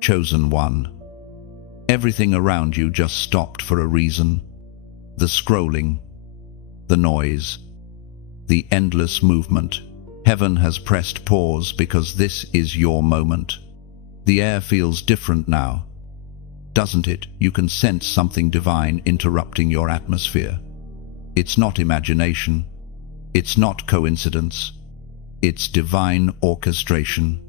Chosen one. Everything around you just stopped for a reason. The scrolling, the noise, the endless movement. Heaven has pressed pause because this is your moment. The air feels different now, doesn't it? You can sense something divine interrupting your atmosphere. It's not imagination. It's not coincidence. It's divine orchestration.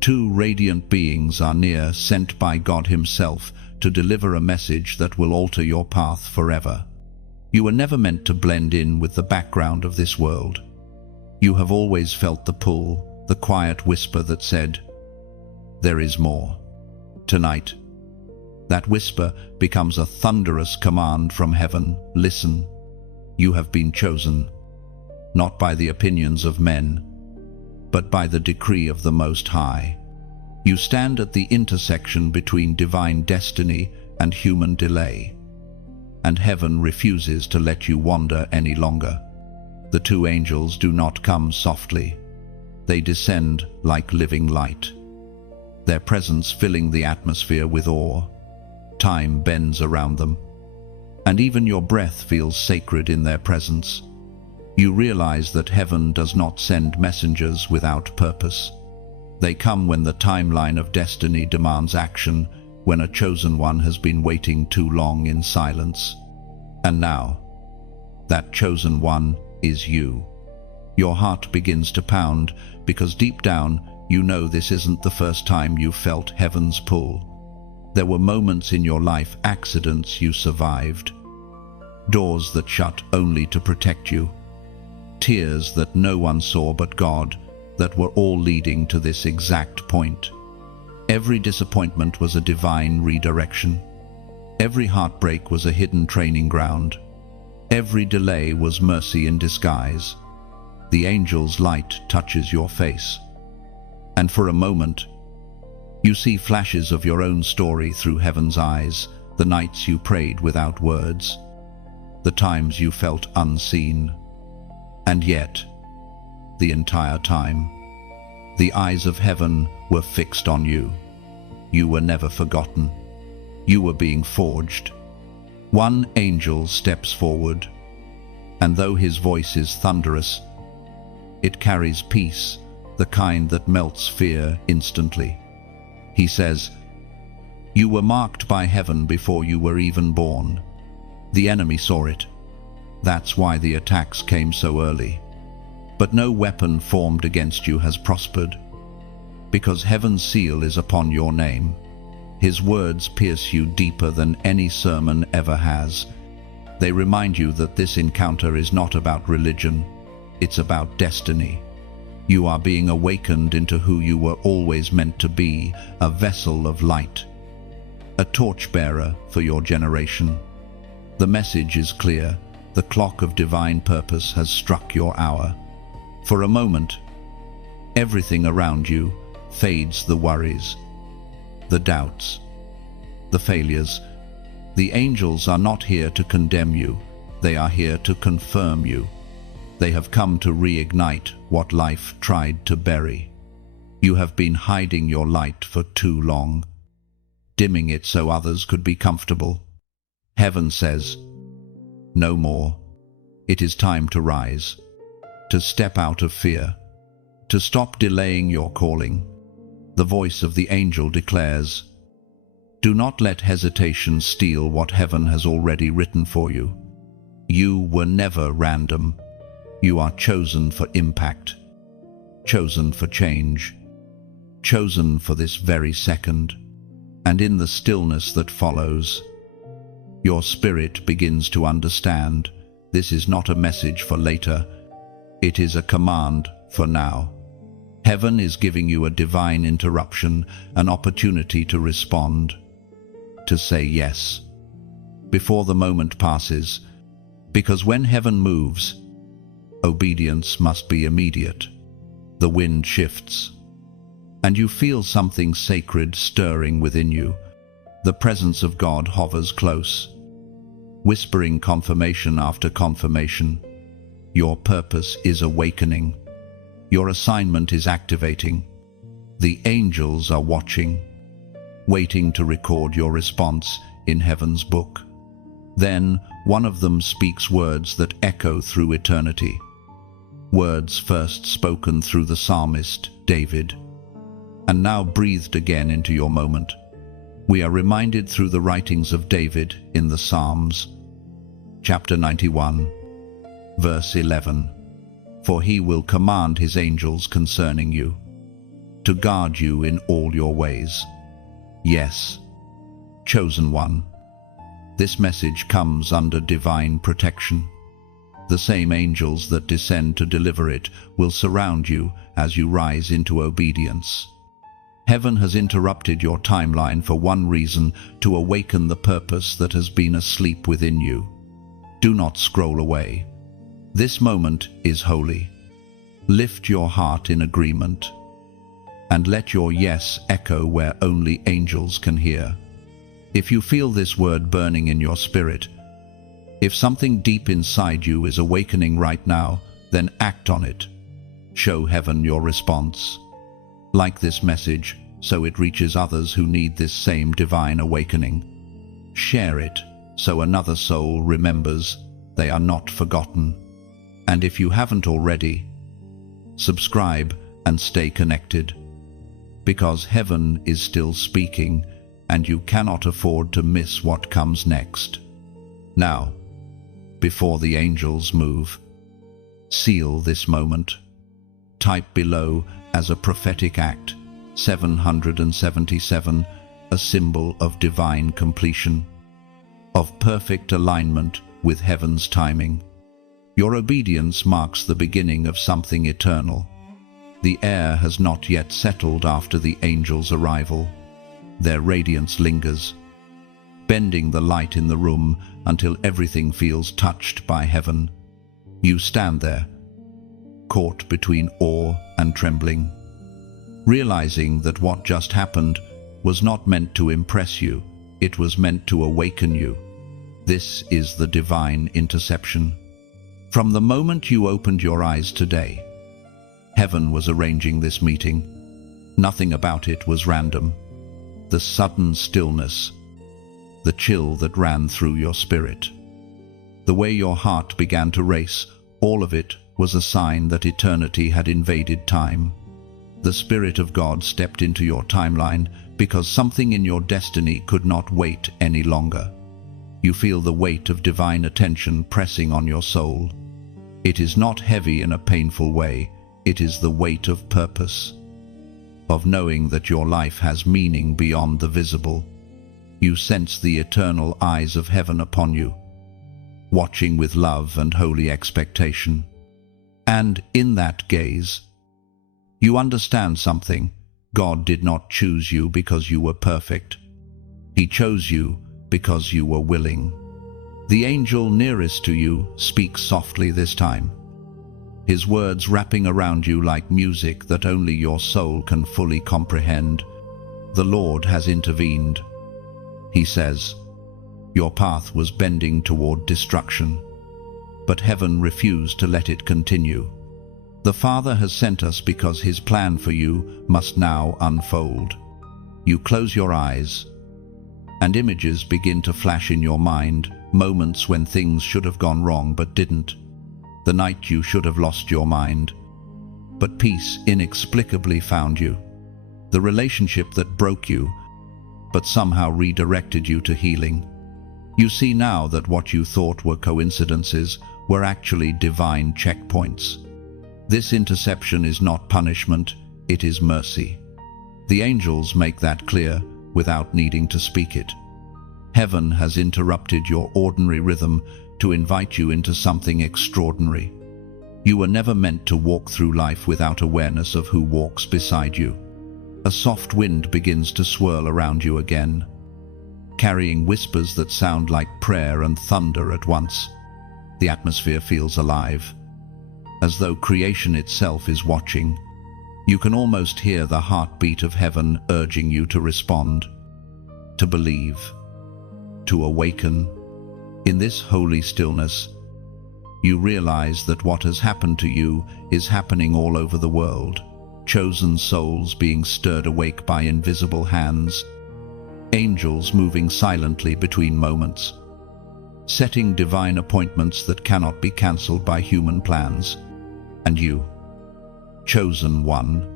Two radiant beings are near, sent by God Himself to deliver a message that will alter your path forever. You were never meant to blend in with the background of this world. You have always felt the pull, the quiet whisper that said, "There is more." Tonight, that whisper becomes a thunderous command from heaven. Listen, you have been chosen, not by the opinions of men, but by the decree of the Most High. You stand at the intersection between divine destiny and human delay, and heaven refuses to let you wander any longer. The two angels do not come softly. They descend like living light, their presence filling the atmosphere with awe. Time bends around them, and even your breath feels sacred in their presence. You realize that heaven does not send messengers without purpose. They come when the timeline of destiny demands action, when a chosen one has been waiting too long in silence. And now, that chosen one is you. Your heart begins to pound because deep down you know this isn't the first time you felt heaven's pull. There were moments in your life, accidents you survived, doors that shut only to protect you, tears that no one saw but God, that were all leading to this exact point. Every disappointment was a divine redirection. Every heartbreak was a hidden training ground. Every delay was mercy in disguise. The angel's light touches your face, and for a moment, you see flashes of your own story through heaven's eyes, the nights you prayed without words, the times you felt unseen. And yet, the entire time, the eyes of heaven were fixed on you. You were never forgotten. You were being forged. One angel steps forward, and though his voice is thunderous, it carries peace, the kind that melts fear instantly. He says, "You were marked by heaven before you were even born." The enemy saw it. That's why the attacks came so early. But no weapon formed against you has prospered, because heaven's seal is upon your name. His words pierce you deeper than any sermon ever has. They remind you that this encounter is not about religion, it's about destiny. You are being awakened into who you were always meant to be, a vessel of light, a torchbearer for your generation. The message is clear. The clock of divine purpose has struck your hour. For a moment, everything around you fades: the worries, the doubts, the failures. The angels are not here to condemn you. They are here to confirm you. They have come to reignite what life tried to bury. You have been hiding your light for too long, dimming it so others could be comfortable. Heaven says, "No more." It is time to rise, to step out of fear, to stop delaying your calling. The voice of the angel declares, "Do not let hesitation steal what heaven has already written for you. You were never random. You are chosen for impact, chosen for change, chosen for this very second." And in the stillness that follows, your spirit begins to understand this is not a message for later, it is a command for now. Heaven is giving you a divine interruption, an opportunity to respond, to say yes, before the moment passes, because when heaven moves, obedience must be immediate. The wind shifts, and you feel something sacred stirring within you. The presence of God hovers close, whispering confirmation after confirmation. Your purpose is awakening. Your assignment is activating. The angels are watching. waiting to record your response in heaven's book. Then one of them speaks words that echo through eternity, words first spoken through the psalmist David, and now breathed again into your moment. We are reminded through the writings of David in the Psalms, chapter 91, verse 11, "For he will command his angels concerning you, to guard you in all your ways." Yes, chosen one. This message comes under divine protection. The same angels that descend to deliver it will surround you as you rise into obedience. Heaven has interrupted your timeline for one reason: to awaken the purpose that has been asleep within you. Do not scroll away. This moment is holy. Lift your heart in agreement, and let your yes echo where only angels can hear. If you feel this word burning in your spirit, if something deep inside you is awakening right now, then act on it. Show heaven your response. Like this message, so it reaches others who need this same divine awakening. Share it, so another soul remembers they are not forgotten. And if you haven't already, subscribe and stay connected, because heaven is still speaking, and you cannot afford to miss what comes next. Now, before the angels move, seal this moment. Type below as a prophetic act, 777, a symbol of divine completion, of perfect alignment with heaven's timing. Your obedience marks the beginning of something eternal. The air has not yet settled after the angels' arrival. Their radiance lingers, bending the light in the room until everything feels touched by heaven. You stand there, caught between awe and trembling, realizing that what just happened was not meant to impress you, it was meant to awaken you. This is the divine interception. From the moment you opened your eyes today, heaven was arranging this meeting. Nothing about it was random. The sudden stillness, the chill that ran through your spirit, the way your heart began to race, all of it was a sign that eternity had invaded time. The Spirit of God stepped into your timeline because something in your destiny could not wait any longer. You feel the weight of divine attention pressing on your soul. It is not heavy in a painful way, it is the weight of purpose, of knowing that your life has meaning beyond the visible. You sense the eternal eyes of heaven upon you, watching with love and holy expectation. And in that gaze, you understand something. God did not choose you because you were perfect. He chose you because you were willing. The angel nearest to you speaks softly this time, his words wrapping around you like music that only your soul can fully comprehend. The Lord has intervened. He says, your path was bending toward destruction, but heaven refused to let it continue. The Father has sent us because his plan for you must now unfold. You close your eyes, and images begin to flash in your mind, moments when things should have gone wrong but didn't. The night you should have lost your mind, but peace inexplicably found you. The relationship that broke you, but somehow redirected you to healing. You see now that what you thought were coincidences were actually divine checkpoints. This interception is not punishment, it is mercy. The angels make that clear without needing to speak it. Heaven has interrupted your ordinary rhythm to invite you into something extraordinary. You were never meant to walk through life without awareness of who walks beside you. A soft wind begins to swirl around you again, carrying whispers that sound like prayer and thunder at once. The atmosphere feels alive, as though creation itself is watching. You can almost hear the heartbeat of heaven urging you to respond, to believe, to awaken. In this holy stillness, you realize that what has happened to you is happening all over the world. Chosen souls being stirred awake by invisible hands, angels moving silently between moments, setting divine appointments that cannot be cancelled by human plans. And you, chosen one,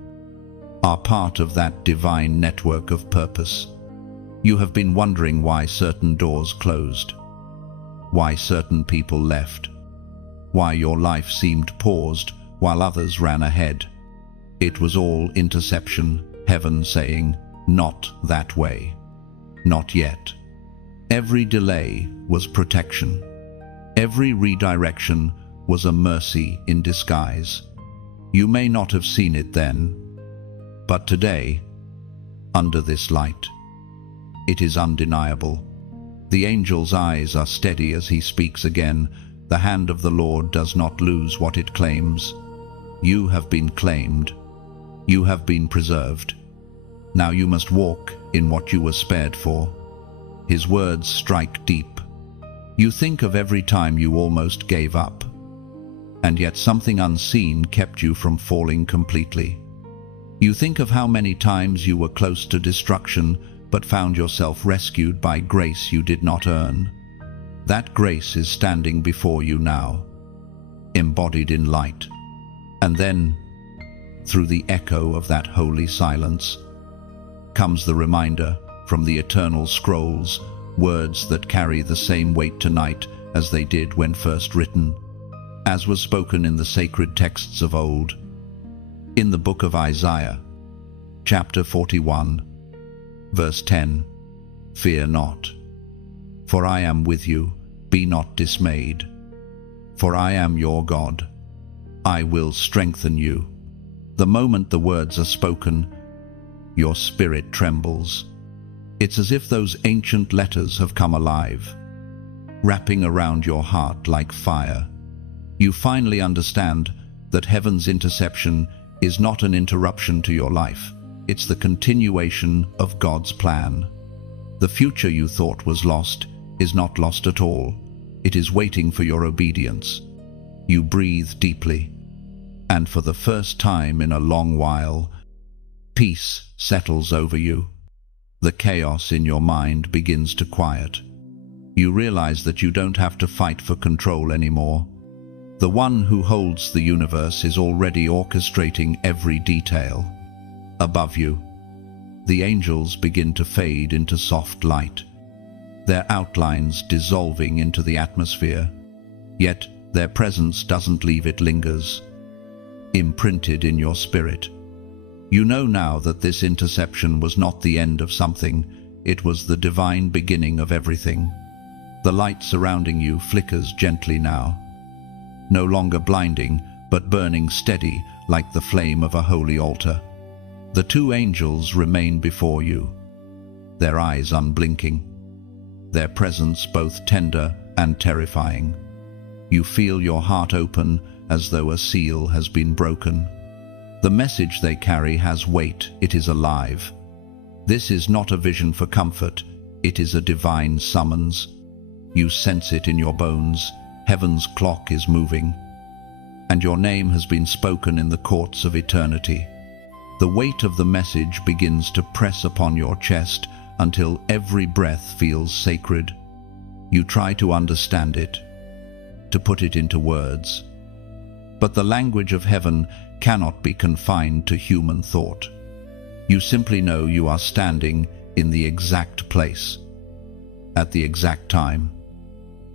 are part of that divine network of purpose. You have been wondering why certain doors closed, why certain people left, why your life seemed paused while others ran ahead. It was all interception, heaven saying, "Not that way. Not yet." Every delay was protection. Every redirection was a mercy in disguise. You may not have seen it then, but today, under this light, it is undeniable. The angel's eyes are steady as he speaks again. The hand of the Lord does not lose what it claims. You have been claimed. You have been preserved. Now you must walk in what you were spared for. His words strike deep. You think of every time you almost gave up, and yet something unseen kept you from falling completely. You think of how many times you were close to destruction, but found yourself rescued by grace you did not earn. That grace is standing before you now, embodied in light. And then, through the echo of that holy silence, comes the reminder from the eternal scrolls, words that carry the same weight tonight as they did when first written, as was spoken in the sacred texts of old. In the book of Isaiah, chapter 41, verse 10, "Fear not, for I am with you, be not dismayed, for I am your God, I will strengthen you." The moment the words are spoken, your spirit trembles. It's as if those ancient letters have come alive, wrapping around your heart like fire. You finally understand that heaven's interception is not an interruption to your life. It's the continuation of God's plan. The future you thought was lost is not lost at all. It is waiting for your obedience. You breathe deeply, and for the first time in a long while, peace settles over you. The chaos in your mind begins to quiet. You realize that you don't have to fight for control anymore. The one who holds the universe is already orchestrating every detail. Above you, the angels begin to fade into soft light, their outlines dissolving into the atmosphere. Yet their presence doesn't leave it lingers, imprinted in your spirit. You know now that this interception was not the end of something, it was the divine beginning of everything. The light surrounding you flickers gently now, no longer blinding, but burning steady like the flame of a holy altar. The two angels remain before you, their eyes unblinking, their presence both tender and terrifying. You feel your heart open as though a seal has been broken. The message they carry has weight, it is alive. This is not a vision for comfort, it is a divine summons. You sense it in your bones, heaven's clock is moving, and your name has been spoken in the courts of eternity. The weight of the message begins to press upon your chest until every breath feels sacred. You try to understand it, to put it into words. But the language of heaven cannot be confined to human thought. You simply know you are standing in the exact place, at the exact time,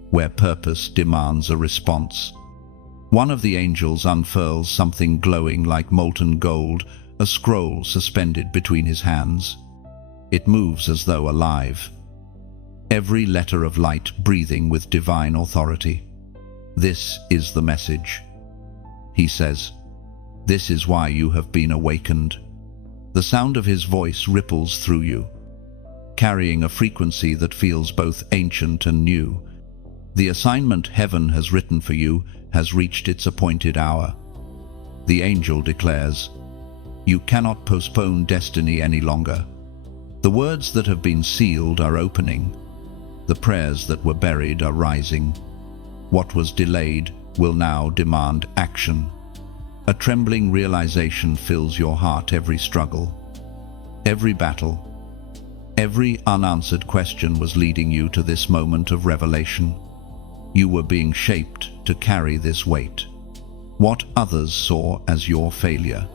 where purpose demands a response. One of the angels unfurls something glowing like molten gold, a scroll suspended between his hands. It moves as though alive, every letter of light breathing with divine authority. "This is the message," he says. "This is why you have been awakened." The sound of his voice ripples through you, carrying a frequency that feels both ancient and new. The assignment heaven has written for you has reached its appointed hour. The angel declares, "You cannot postpone destiny any longer." The words that have been sealed are opening. The prayers that were buried are rising. What was delayed will now demand action. A trembling realization fills your heart every struggle, every battle, Every unanswered question was leading you to this moment of revelation. You were being shaped to carry this weight. What others saw as your failure,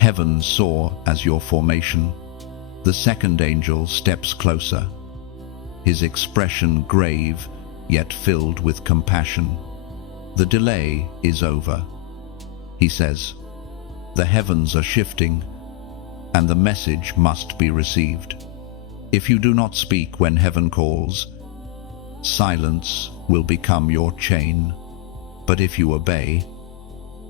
heaven saw as your formation. The second angel steps closer, his expression grave yet filled with compassion. The delay is over, he says. The heavens are shifting, and the message must be received. If you do not speak when heaven calls, silence will become your chain. But if you obey,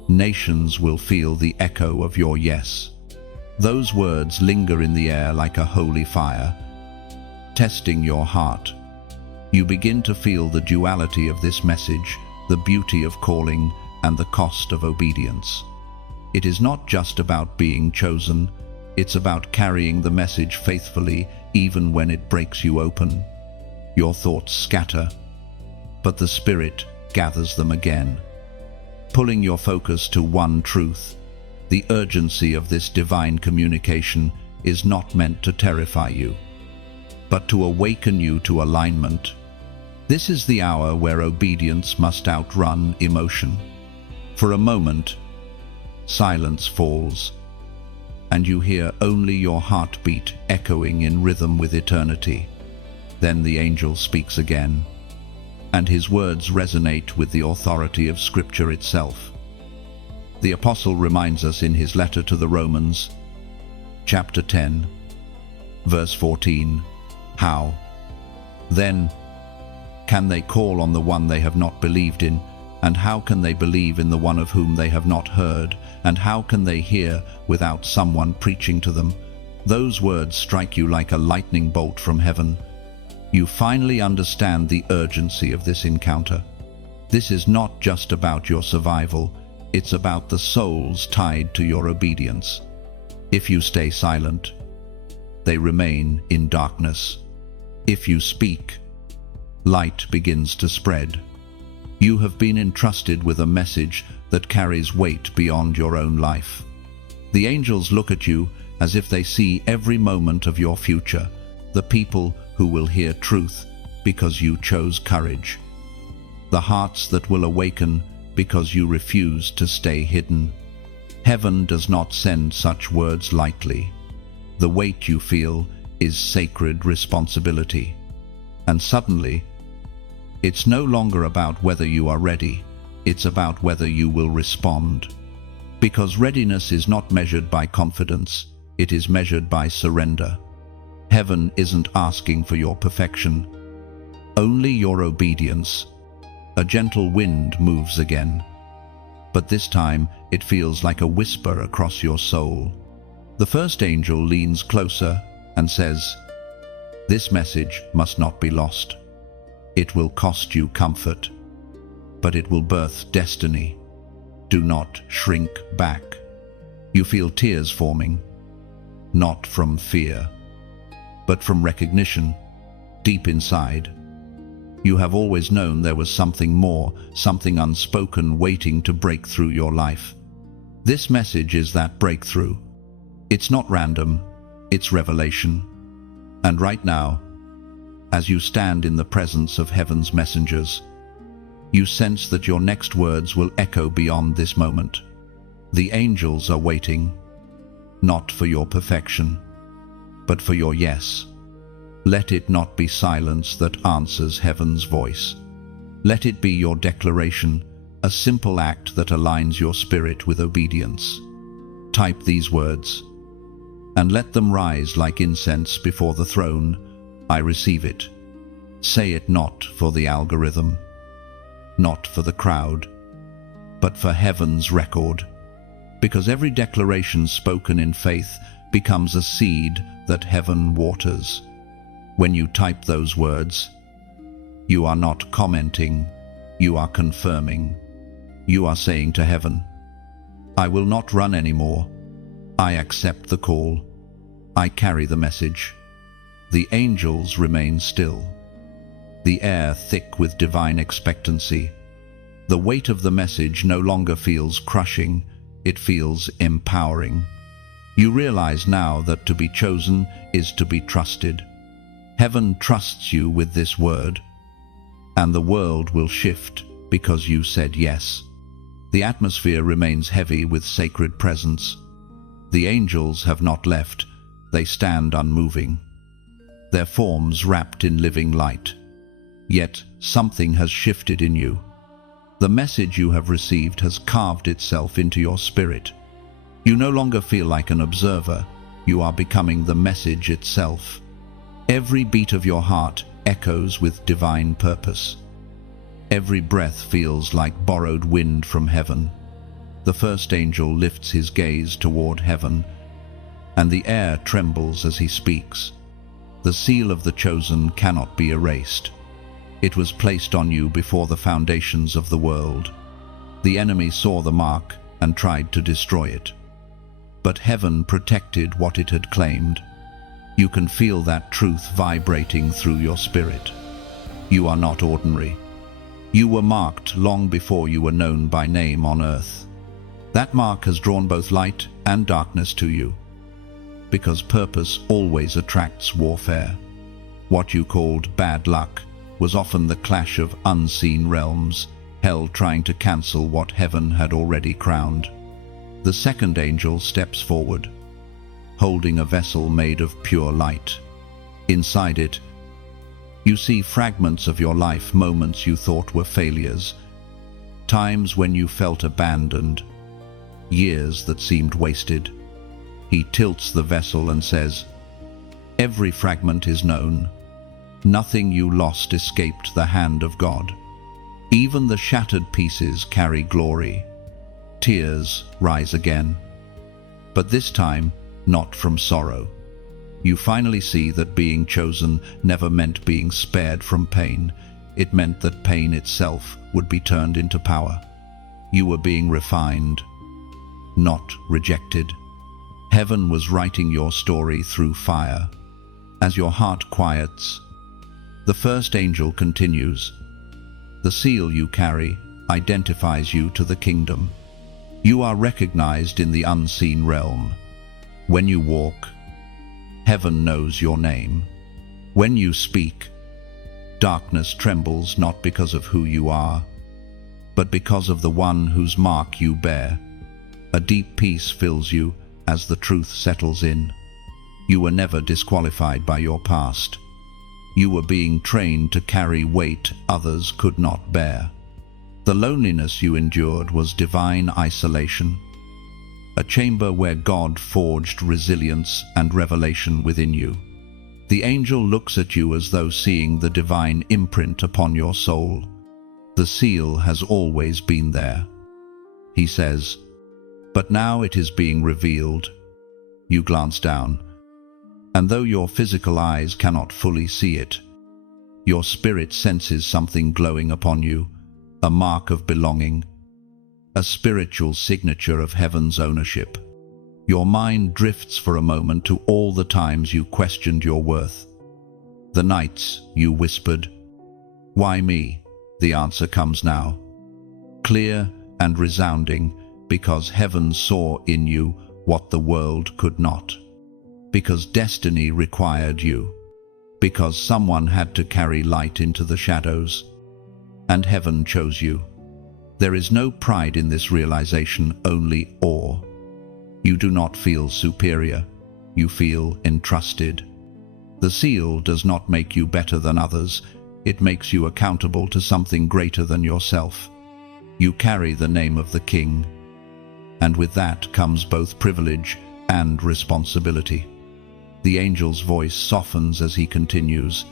nations will feel the echo of your yes. Those words linger in the air like a holy fire, testing your heart. You begin to feel the duality of this message, the beauty of calling and the cost of obedience. It is not just about being chosen, it's about carrying the message faithfully even when it breaks you open. Your thoughts scatter, but the Spirit gathers them again, pulling your focus to one truth. The urgency of this divine communication is not meant to terrify you, but to awaken you to alignment. This is the hour where obedience must outrun emotion. For a moment, silence falls, and you hear only your heartbeat echoing in rhythm with eternity. Then the angel speaks again, and his words resonate with the authority of Scripture itself. The apostle reminds us in his letter to the Romans, chapter 10, verse 14, how, then, can they call on the one they have not believed in? And how can they believe in the one of whom they have not heard? And how can they hear without someone preaching to them? Those words strike you like a lightning bolt from heaven. You finally understand the urgency of this encounter. This is not just about your survival, it's about the souls tied to your obedience. If you stay silent, they remain in darkness. If you speak, light begins to spread. You have been entrusted with a message that carries weight beyond your own life. The angels look at you as if they see every moment of your future, the people who will hear truth because you chose courage, the hearts that will awaken because you refuse to stay hidden. Heaven does not send such words lightly. The weight you feel is sacred responsibility. And suddenly, it's no longer about whether you are ready, it's about whether you will respond. Because readiness is not measured by confidence, it is measured by surrender. Heaven isn't asking for your perfection, only your obedience. A gentle wind moves again, but this time it feels like a whisper across your soul. The first angel leans closer and says, "This message must not be lost. It will cost you comfort, but it will birth destiny. Do not shrink back." You feel tears forming, not from fear, but from recognition. Deep inside, you have always known there was something more, something unspoken waiting to break through your life. This message is that breakthrough. It's not random, it's revelation. And right now, as you stand in the presence of heaven's messengers, you sense that your next words will echo beyond this moment. The angels are waiting, not for your perfection, but for your yes. Let it not be silence that answers heaven's voice. Let it be your declaration, a simple act that aligns your spirit with obedience. Type these words, and let them rise like incense before the throne. I receive it. Say it not for the algorithm, not for the crowd, but for heaven's record. Because every declaration spoken in faith becomes a seed that heaven waters. When you type those words, you are not commenting, you are confirming. You are saying to heaven, I will not run anymore. I accept the call. I carry the message. The angels remain still, the air thick with divine expectancy. The weight of the message no longer feels crushing, it feels empowering. You realize now that to be chosen is to be trusted. Heaven trusts you with this word, and the world will shift because you said yes. The atmosphere remains heavy with sacred presence. The angels have not left, they stand unmoving, their forms wrapped in living light. Yet something has shifted in you. The message you have received has carved itself into your spirit. You no longer feel like an observer, you are becoming the message itself. Every beat of your heart echoes with divine purpose. Every breath feels like borrowed wind from heaven. The first angel lifts his gaze toward heaven, and the air trembles as he speaks. The seal of the chosen cannot be erased. It was placed on you before the foundations of the world. The enemy saw the mark and tried to destroy it. But heaven protected what it had claimed. You can feel that truth vibrating through your spirit. You are not ordinary. You were marked long before you were known by name on earth. That mark has drawn both light and darkness to you, because purpose always attracts warfare. What you called bad luck was often the clash of unseen realms, hell trying to cancel what heaven had already crowned. The second angel steps forward, holding a vessel made of pure light. Inside it, you see fragments of your life, moments you thought were failures, times when you felt abandoned, years that seemed wasted. He tilts the vessel and says, "Every fragment is known. Nothing you lost escaped the hand of God. Even the shattered pieces carry glory. Tears rise again. But this time, not from sorrow. You finally see that being chosen never meant being spared from pain. It meant that pain itself would be turned into power. You were being refined, not rejected. Heaven was writing your story through fire. As your heart quiets, the first angel continues. The seal you carry identifies you to the kingdom. You are recognized in the unseen realm. When you walk, heaven knows your name. When you speak, darkness trembles not because of who you are, but because of the one whose mark you bear. A deep peace fills you as the truth settles in. You were never disqualified by your past. You were being trained to carry weight others could not bear. The loneliness you endured was divine isolation, a chamber where God forged resilience and revelation within you. The angel looks at you as though seeing the divine imprint upon your soul. The seal has always been there. He says, "But now it is being revealed." You glance down, and though your physical eyes cannot fully see it, your spirit senses something glowing upon you, a mark of belonging, a spiritual signature of heaven's ownership. Your mind drifts for a moment to all the times you questioned your worth. The nights you whispered, "Why me?" The answer comes now, clear and resounding, because heaven saw in you what the world could not. Because destiny required you. Because someone had to carry light into the shadows. And heaven chose you. There is no pride in this realization, only awe. You do not feel superior. You feel entrusted. The seal does not make you better than others. It makes you accountable to something greater than yourself. You carry the name of the King. And with that comes both privilege and responsibility. The angel's voice softens as he continues.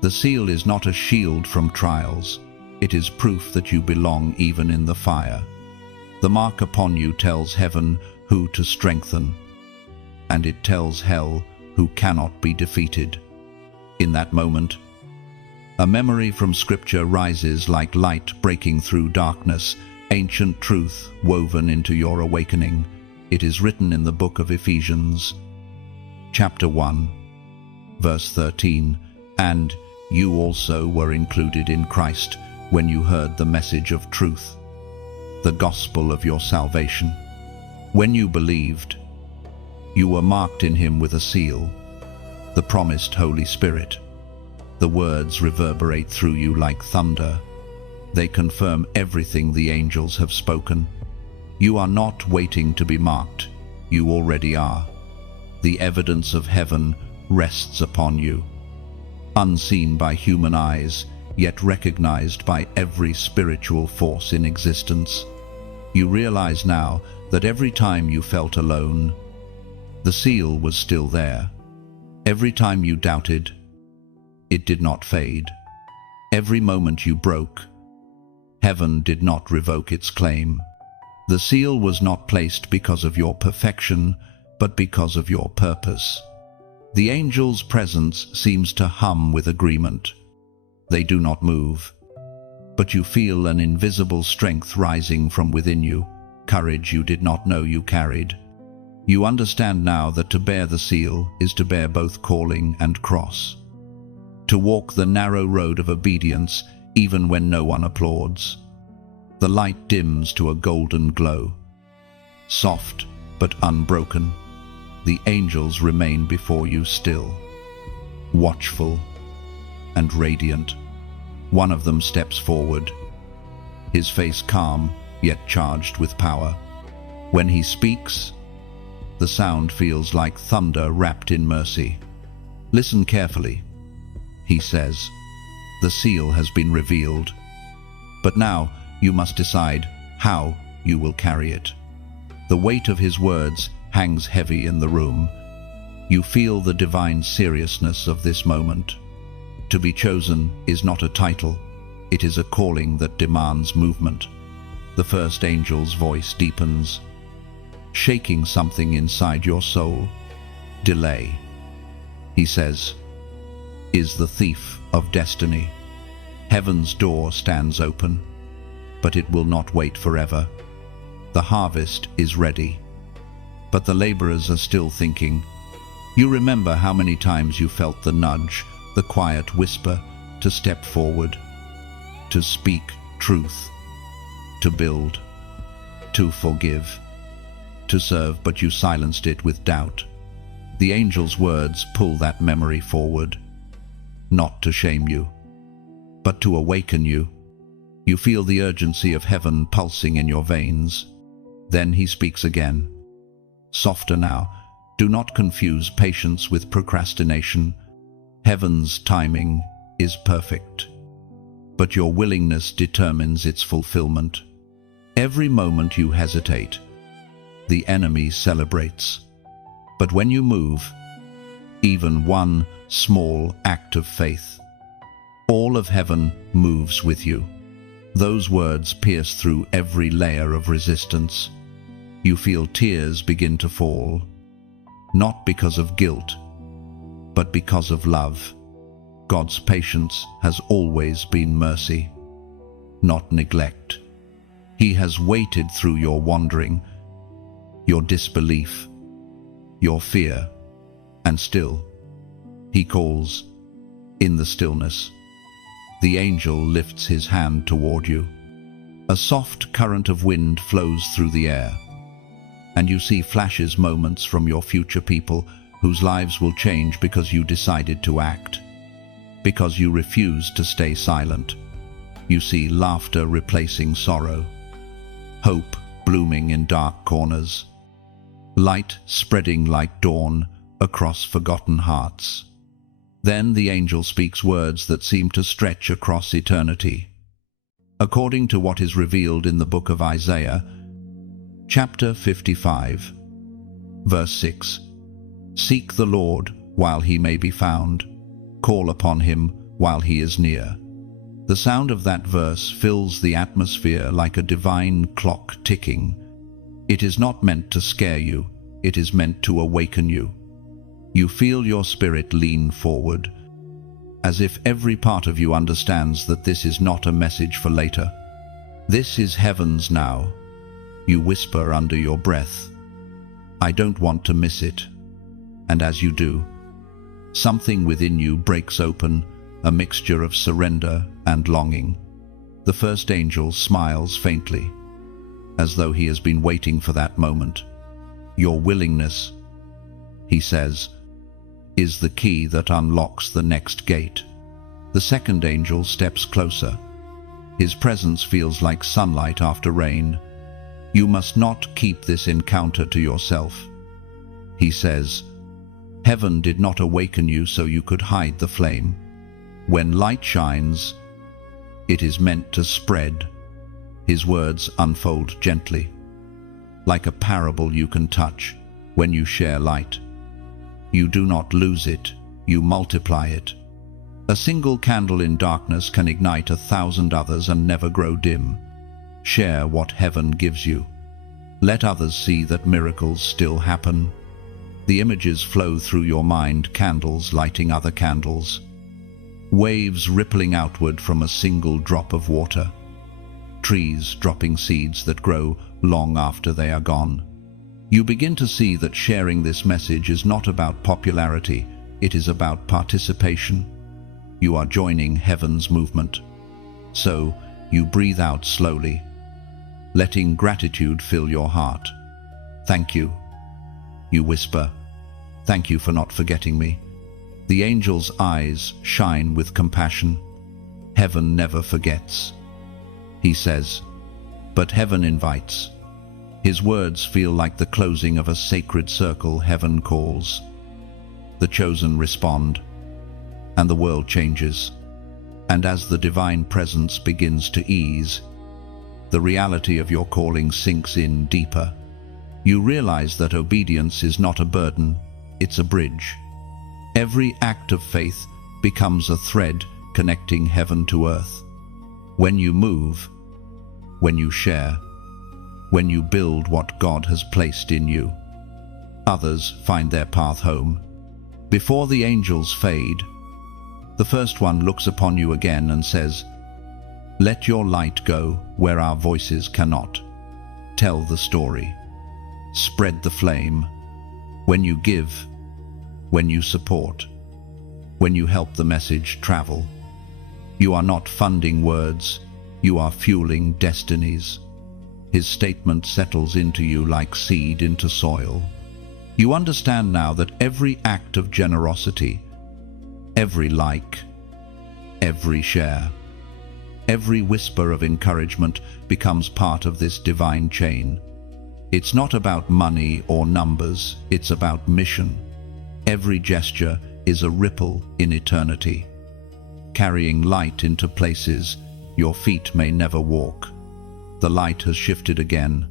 The seal is not a shield from trials. It is proof that you belong even in the fire. The mark upon you tells heaven who to strengthen, and it tells hell who cannot be defeated. In that moment, a memory from Scripture rises like light breaking through darkness, ancient truth woven into your awakening. It is written in the book of Ephesians, chapter 1, verse 13, "And you also were included in Christ when you heard the message of truth, the gospel of your salvation. When you believed, You were marked in him with a seal, the promised Holy Spirit. The words reverberate through you like thunder. They confirm everything the angels have spoken. You are not waiting to be marked. You already are. The evidence of heaven rests upon you. Unseen by human eyes, yet recognized by every spiritual force in existence. You realize now that every time you felt alone, the seal was still there. Every time you doubted, it did not fade. Every moment you broke, heaven did not revoke its claim. The seal was not placed because of your perfection, but because of your purpose. The angel's presence seems to hum with agreement. They do not move, but you feel an invisible strength rising from within you, courage you did not know you carried. You understand now that to bear the seal is to bear both calling and cross. To walk the narrow road of obedience even when no one applauds. The light dims to a golden glow. Soft but unbroken, the angels remain before you still, watchful and radiant. One of them steps forward, his face calm yet charged with power. When he speaks, the sound feels like thunder wrapped in mercy. Listen carefully, he says. The seal has been revealed, but now you must decide how you will carry it. The weight of his words hangs heavy in the room. You feel the divine seriousness of this moment. To be chosen is not a title, it is a calling that demands movement. The first angel's voice deepens, shaking something inside your soul. Delay, he says, is the thief of destiny. Heaven's door stands open, but it will not wait forever. The harvest is ready, but the laborers are still thinking. You remember how many times you felt the nudge, the quiet whisper, to step forward, to speak truth, to build, to forgive, to serve, but you silenced it with doubt. The angel's words pull that memory forward, not to shame you, but to awaken you. You feel the urgency of heaven pulsing in your veins. Then he speaks again. Softer now. Do not confuse patience with procrastination. Heaven's timing is perfect, but your willingness determines its fulfillment. Every moment you hesitate, the enemy celebrates. But when you move, even one small act of faith, all of heaven moves with you. Those words pierce through every layer of resistance. You feel tears begin to fall, not because of guilt, but because of love. God's patience has always been mercy, not neglect. He has waited through your wandering, your disbelief, your fear, and still, he calls. In the stillness, the angel lifts his hand toward you. A soft current of wind flows through the air, and you see flashes moments from your future people whose lives will change because you decided to act, because you refused to stay silent. You see laughter replacing sorrow, hope blooming in dark corners, light spreading like dawn across forgotten hearts. Then the angel speaks words that seem to stretch across eternity. According to what is revealed in the book of Isaiah, chapter 55, verse 6, seek the Lord while he may be found, call upon him while he is near. The sound of that verse fills the atmosphere like a divine clock ticking. It is not meant to scare you, it is meant to awaken you. You feel your spirit lean forward, as if every part of you understands that this is not a message for later. This is heaven's now. You whisper under your breath, I don't want to miss it. And as you do, something within you breaks open, a mixture of surrender and longing. The first angel smiles faintly, as though he has been waiting for that moment. Your willingness he says, is the key that unlocks the next gate. The second angel steps closer. His presence feels like sunlight after rain. You must not keep this encounter to yourself. He says, heaven did not awaken you so you could hide the flame. When light shines, it is meant to spread. His words unfold gently. Like a parable you can touch when you share light. You do not lose it, you multiply it. A single candle in darkness can ignite 1,000 others and never grow dim. Share what heaven gives you. Let others see that miracles still happen. The images flow through your mind, candles lighting other candles. Waves rippling outward from a single drop of water. Trees dropping seeds that grow long after they are gone. You begin to see that sharing this message is not about popularity, it is about participation. You are joining heaven's movement. So, you breathe out slowly, letting gratitude fill your heart. Thank you. You whisper, thank you for not forgetting me. The angel's eyes shine with compassion. Heaven never forgets. He says, but heaven invites. His words feel like the closing of a sacred circle. Heaven calls. The chosen respond, and the world changes. And as the divine presence begins to ease, the reality of your calling sinks in deeper. You realize that obedience is not a burden, it's a bridge. Every act of faith becomes a thread connecting heaven to earth. When you move, when you share, when you build what God has placed in you, others find their path home. Before the angels fade, the first one looks upon you again and says, let your light go where our voices cannot. Tell the story. Spread the flame. When you give, when you support, when you help the message travel, you are not funding words, you are fueling destinies. His statement settles into you like seed into soil. You understand now that every act of generosity, every like, every share, every whisper of encouragement becomes part of this divine chain. It's not about money or numbers, it's about mission. Every gesture is a ripple in eternity, carrying light into places your feet may never walk. The light has shifted again.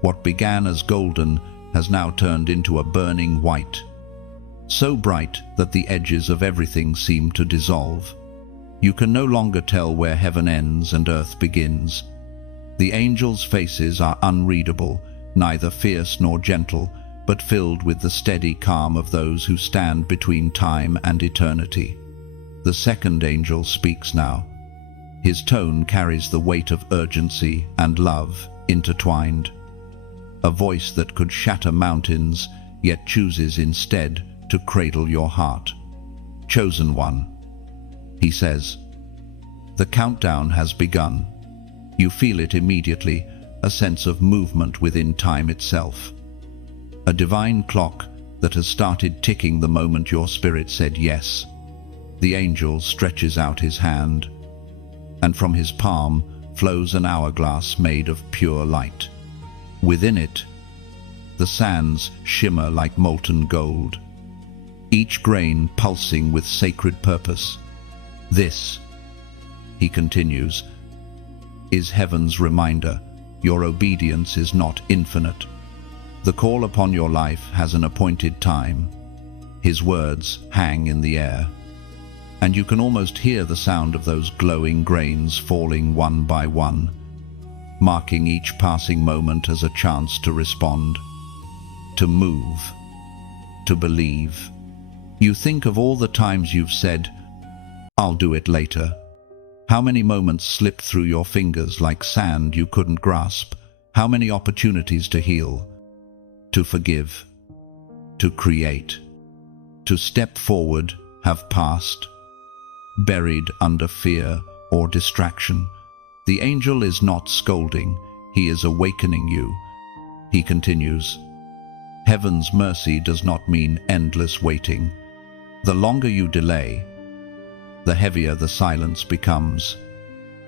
What began as golden has now turned into a burning white, so bright that the edges of everything seem to dissolve. You can no longer tell where heaven ends and earth begins. The angels' faces are unreadable, neither fierce nor gentle, but filled with the steady calm of those who stand between time and eternity. The second angel speaks now. His tone carries the weight of urgency and love intertwined. A voice that could shatter mountains, yet chooses instead to cradle your heart. Chosen one, he says. The countdown has begun. You feel it immediately, a sense of movement within time itself. A divine clock that has started ticking the moment your spirit said yes. The angel stretches out his hand, and from his palm flows an hourglass made of pure light. Within it, the sands shimmer like molten gold, each grain pulsing with sacred purpose. This, he continues, is heaven's reminder. Your obedience is not infinite. The call upon your life has an appointed time. His words hang in the air, and you can almost hear the sound of those glowing grains falling one by one, marking each passing moment as a chance to respond, to move, to believe. You think of all the times you've said, "I'll do it later." How many moments slipped through your fingers like sand you couldn't grasp? How many opportunities to heal, to forgive, to create, to step forward have passed, buried under fear or distraction? The angel is not scolding, he is awakening you. He continues, Heaven's mercy does not mean endless waiting. The longer you delay, the heavier the silence becomes.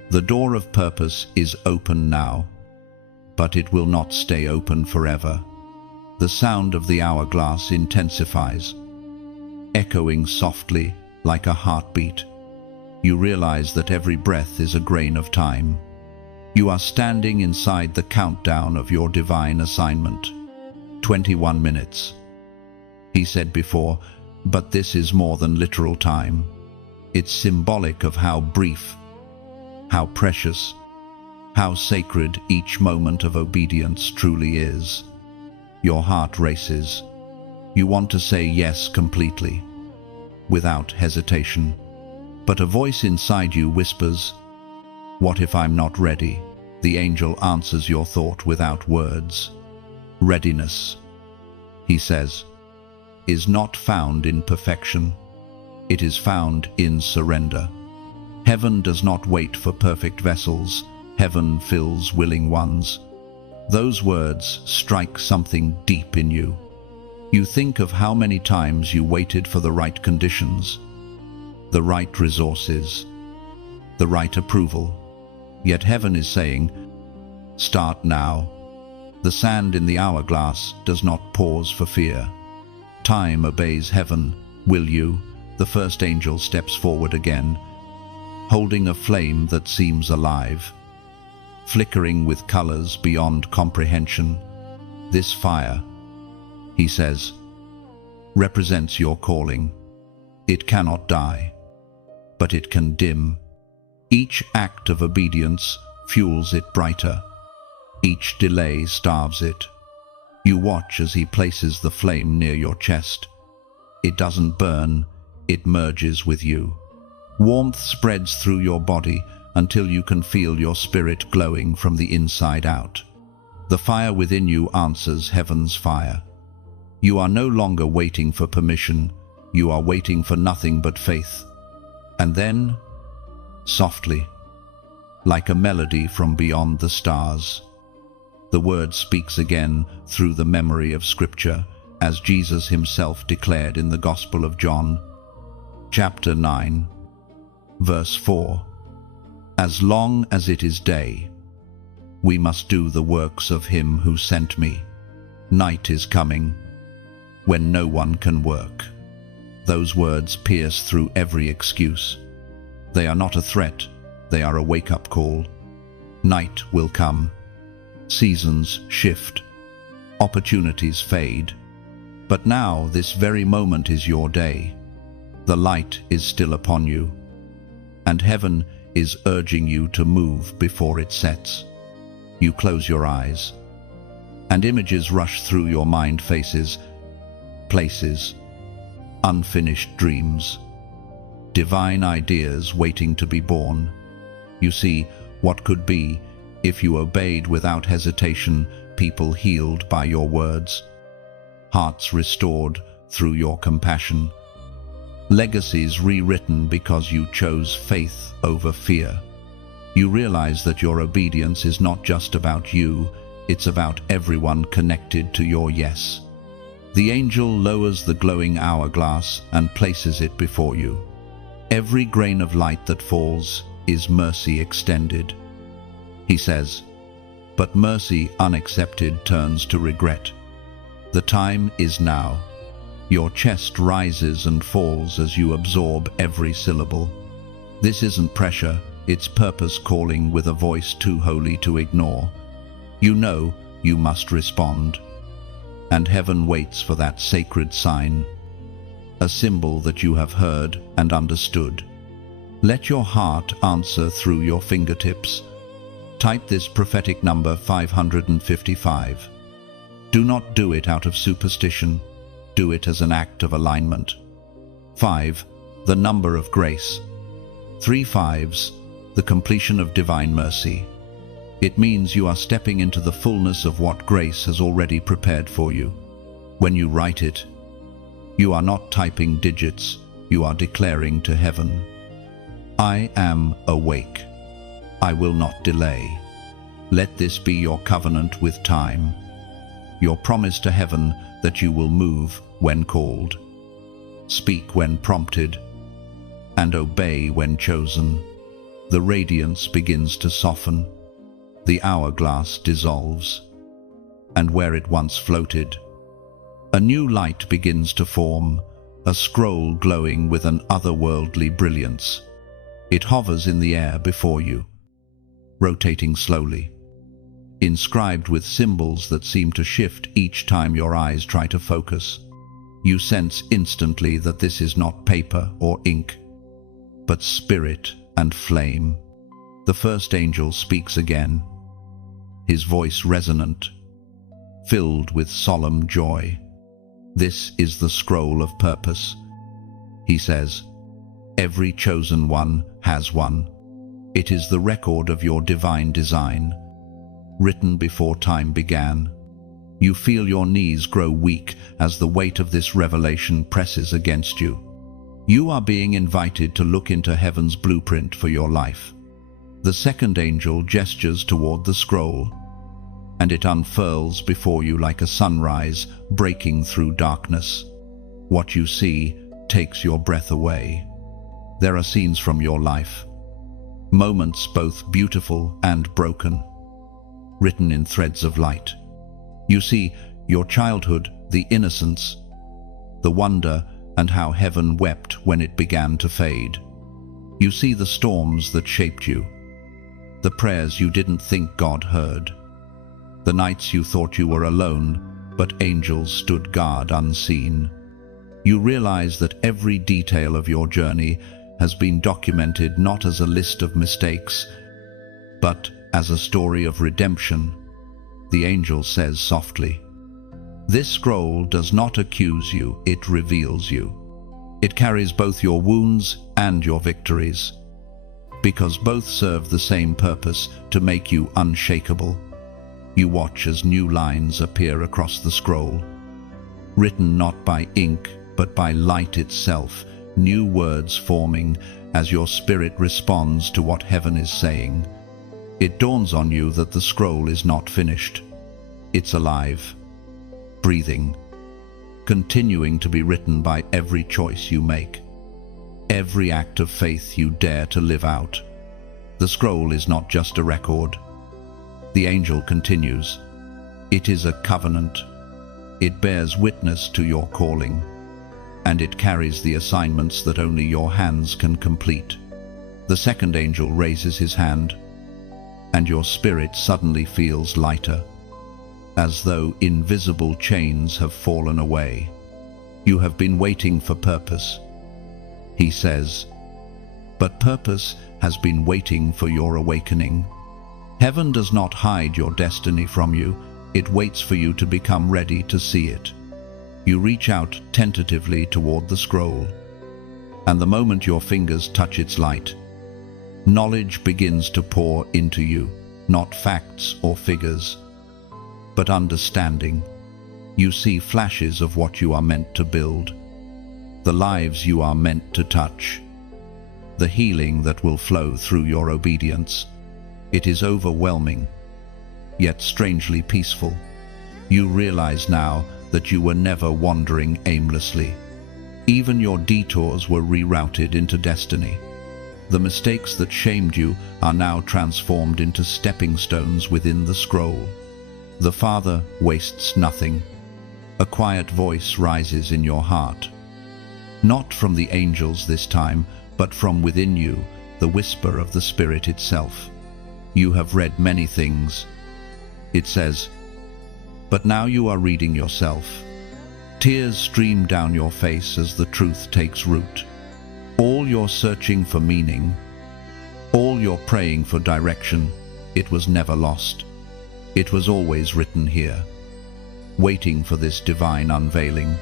The door of purpose is open now, but it will not stay open forever. The sound of the hourglass intensifies, echoing softly like a heartbeat. You realize that every breath is a grain of time. You are standing inside the countdown of your divine assignment. 21 minutes. He said before, but this is more than literal time. It's symbolic of how brief, how precious, how sacred each moment of obedience truly is. Your heart races. You want to say yes completely, without hesitation. But a voice inside you whispers, "What if I'm not ready?" The angel answers your thought without words. Readiness, he says, is not found in perfection. It is found in surrender. Heaven does not wait for perfect vessels. Heaven fills willing ones. Those words strike something deep in you. You think of how many times you waited for the right conditions, the right resources, the right approval. Yet heaven is saying, start now. The sand in the hourglass does not pause for fear. Time obeys heaven. Will you? The first angel steps forward again, holding a flame that seems alive, flickering with colors beyond comprehension. This fire, he says, represents your calling. It cannot die, but it can dim. Each act of obedience fuels it brighter. Each delay starves it. You watch as he places the flame near your chest. It doesn't burn, it merges with you. Warmth spreads through your body until you can feel your spirit glowing from the inside out. The fire within you answers heaven's fire. You are no longer waiting for permission, you are waiting for nothing but faith. And then, softly, like a melody from beyond the stars, the word speaks again through the memory of Scripture, as Jesus himself declared in the Gospel of John, chapter 9, verse 4. As long as it is day, we must do the works of him who sent me. Night is coming, when no one can work. Those words pierce through every excuse. They are not a threat, they are a wake-up call. Night will come. Seasons shift. Opportunities fade. But now, this very moment is your day. The light is still upon you, and heaven is urging you to move before it sets. You close your eyes, and images rush through your mind, faces, places, unfinished dreams, divine ideas waiting to be born. You see what could be if you obeyed without hesitation, people healed by your words, hearts restored through your compassion, legacies rewritten because you chose faith over fear. You realize that your obedience is not just about you, it's about everyone connected to your yes. The angel lowers the glowing hourglass and places it before you. Every grain of light that falls is mercy extended. He says, but mercy unaccepted turns to regret. The time is now. Your chest rises and falls as you absorb every syllable. This isn't pressure, it's purpose calling with a voice too holy to ignore. You know you must respond. And heaven waits for that sacred sign, a symbol that you have heard and understood. Let your heart answer through your fingertips. Type this prophetic number 555. Do not do it out of superstition. Do it as an act of alignment. 5, the number of grace. 3 5s, the completion of divine mercy. It means you are stepping into the fullness of what grace has already prepared for you. When you write it, you are not typing digits, you are declaring to heaven, I am awake. I will not delay. Let this be your covenant with time. your promise to heaven that you will move when called, speak when prompted, and obey when chosen. The radiance begins to soften, the hourglass dissolves, and where it once floated, a new light begins to form, a scroll glowing with an otherworldly brilliance. It hovers in the air before you, rotating slowly, inscribed with symbols that seem to shift each time your eyes try to focus. You sense instantly that this is not paper or ink, but spirit and flame. The first angel speaks again, his voice resonant, filled with solemn joy. This is the scroll of purpose. He says, every chosen one has one. It is the record of your divine design, written before time began. You feel your knees grow weak as the weight of this revelation presses against you. You are being invited to look into heaven's blueprint for your life. The second angel gestures toward the scroll, and it unfurls before you like a sunrise breaking through darkness. What you see takes your breath away. There are scenes from your life, moments both beautiful and broken, written in threads of light. You see your childhood, the innocence, the wonder, and how heaven wept when it began to fade. You see the storms that shaped you, the prayers you didn't think God heard, the nights you thought you were alone, but angels stood guard unseen. You realize that every detail of your journey has been documented not as a list of mistakes, but as a story of redemption. The angel says softly, this scroll does not accuse you, it reveals you. It carries both your wounds and your victories, because both serve the same purpose, to make you unshakable. You watch as new lines appear across the scroll, written not by ink, but by light itself, new words forming as your spirit responds to what heaven is saying. It dawns on you that the scroll is not finished. It's alive, breathing, continuing to be written by every choice you make, every act of faith you dare to live out. The scroll is not just a record. The angel continues, it is a covenant. It bears witness to your calling, and it carries the assignments that only your hands can complete. The second angel raises his hand, and your spirit suddenly feels lighter, as though invisible chains have fallen away. You have been waiting for purpose, he says, but purpose has been waiting for your awakening. Heaven does not hide your destiny from you, it waits for you to become ready to see it. You reach out tentatively toward the scroll, and the moment your fingers touch its light, knowledge begins to pour into you, not facts or figures, but understanding. You see flashes of what you are meant to build, the lives you are meant to touch, the healing that will flow through your obedience. It is overwhelming, yet strangely peaceful. You realize now that you were never wandering aimlessly. Even your detours were rerouted into destiny. The mistakes that shamed you are now transformed into stepping stones within the scroll. The Father wastes nothing. A quiet voice rises in your heart. Not from the angels this time, but from within you, the whisper of the Spirit itself. You have read many things, it says, but now you are reading yourself. Tears stream down your face as the truth takes root. All your searching for meaning, all your praying for direction, it was never lost. It was always written here, waiting for this divine unveiling.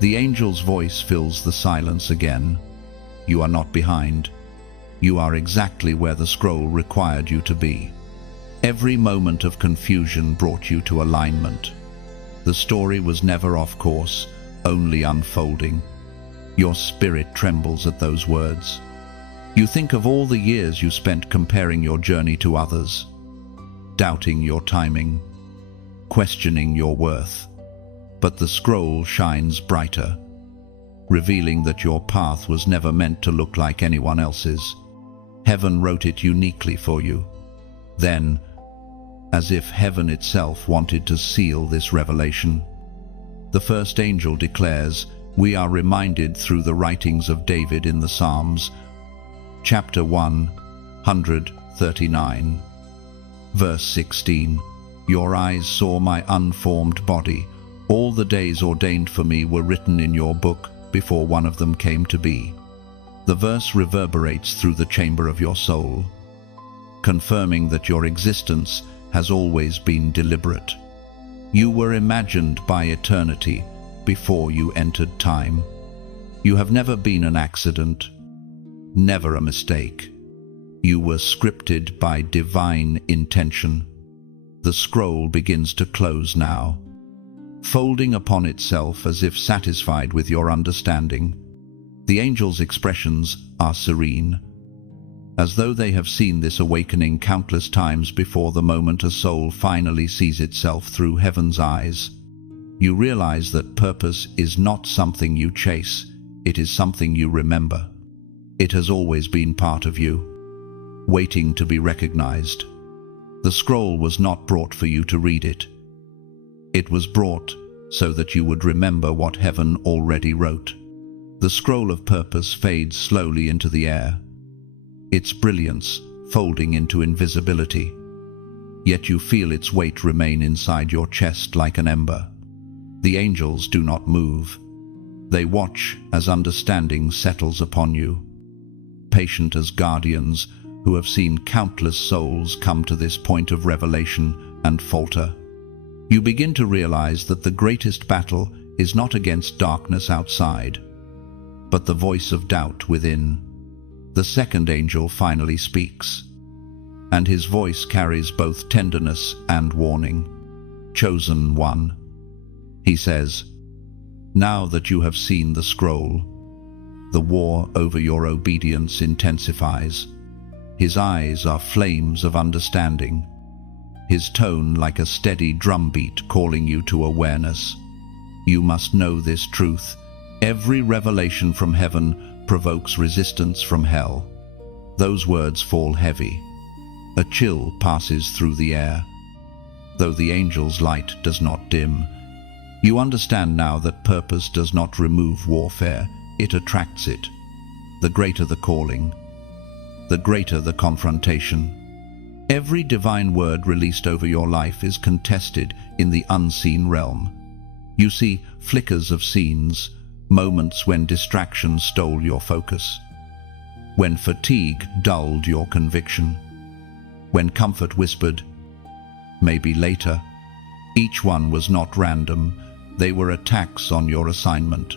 The angel's voice fills the silence again. You are not behind. You are exactly where the scroll required you to be. Every moment of confusion brought you to alignment. The story was never off course, only unfolding. Your spirit trembles at those words. You think of all the years you spent comparing your journey to others, doubting your timing, questioning your worth. But the scroll shines brighter, revealing that your path was never meant to look like anyone else's. Heaven wrote it uniquely for you. Then, as if heaven itself wanted to seal this revelation, the first angel declares, we are reminded through the writings of David in the Psalms, chapter 139, verse 16, your eyes saw my unformed body. All the days ordained for me were written in your book before one of them came to be. The verse reverberates through the chamber of your soul, confirming that your existence has always been deliberate. You were imagined by eternity before you entered time. You have never been an accident, never a mistake. You were scripted by divine intention. The scroll begins to close now, folding upon itself as if satisfied with your understanding. The angels' expressions are serene, as though they have seen this awakening countless times before the moment a soul finally sees itself through heaven's eyes. You realize that purpose is not something you chase, it is something you remember. It has always been part of you, waiting to be recognized. The scroll was not brought for you to read it. It was brought so that you would remember what heaven already wrote. The scroll of purpose fades slowly into the air, its brilliance folding into invisibility. Yet you feel its weight remain inside your chest like an ember. The angels do not move. They watch as understanding settles upon you, patient as guardians who have seen countless souls come to this point of revelation and falter. You begin to realize that the greatest battle is not against darkness outside, but the voice of doubt within. The second angel finally speaks, and his voice carries both tenderness and warning. Chosen one, he says, now that you have seen the scroll, the war over your obedience intensifies. His eyes are flames of understanding, his tone like a steady drumbeat calling you to awareness. You must know this truth. Every revelation from heaven provokes resistance from hell. Those words fall heavy. A chill passes through the air. Though the angel's light does not dim, you understand now that purpose does not remove warfare, it attracts it. The greater the calling, the greater the confrontation. Every divine word released over your life is contested in the unseen realm. You see flickers of scenes, moments when distraction stole your focus, when fatigue dulled your conviction, when comfort whispered, maybe later. Each one was not random, they were attacks on your assignment.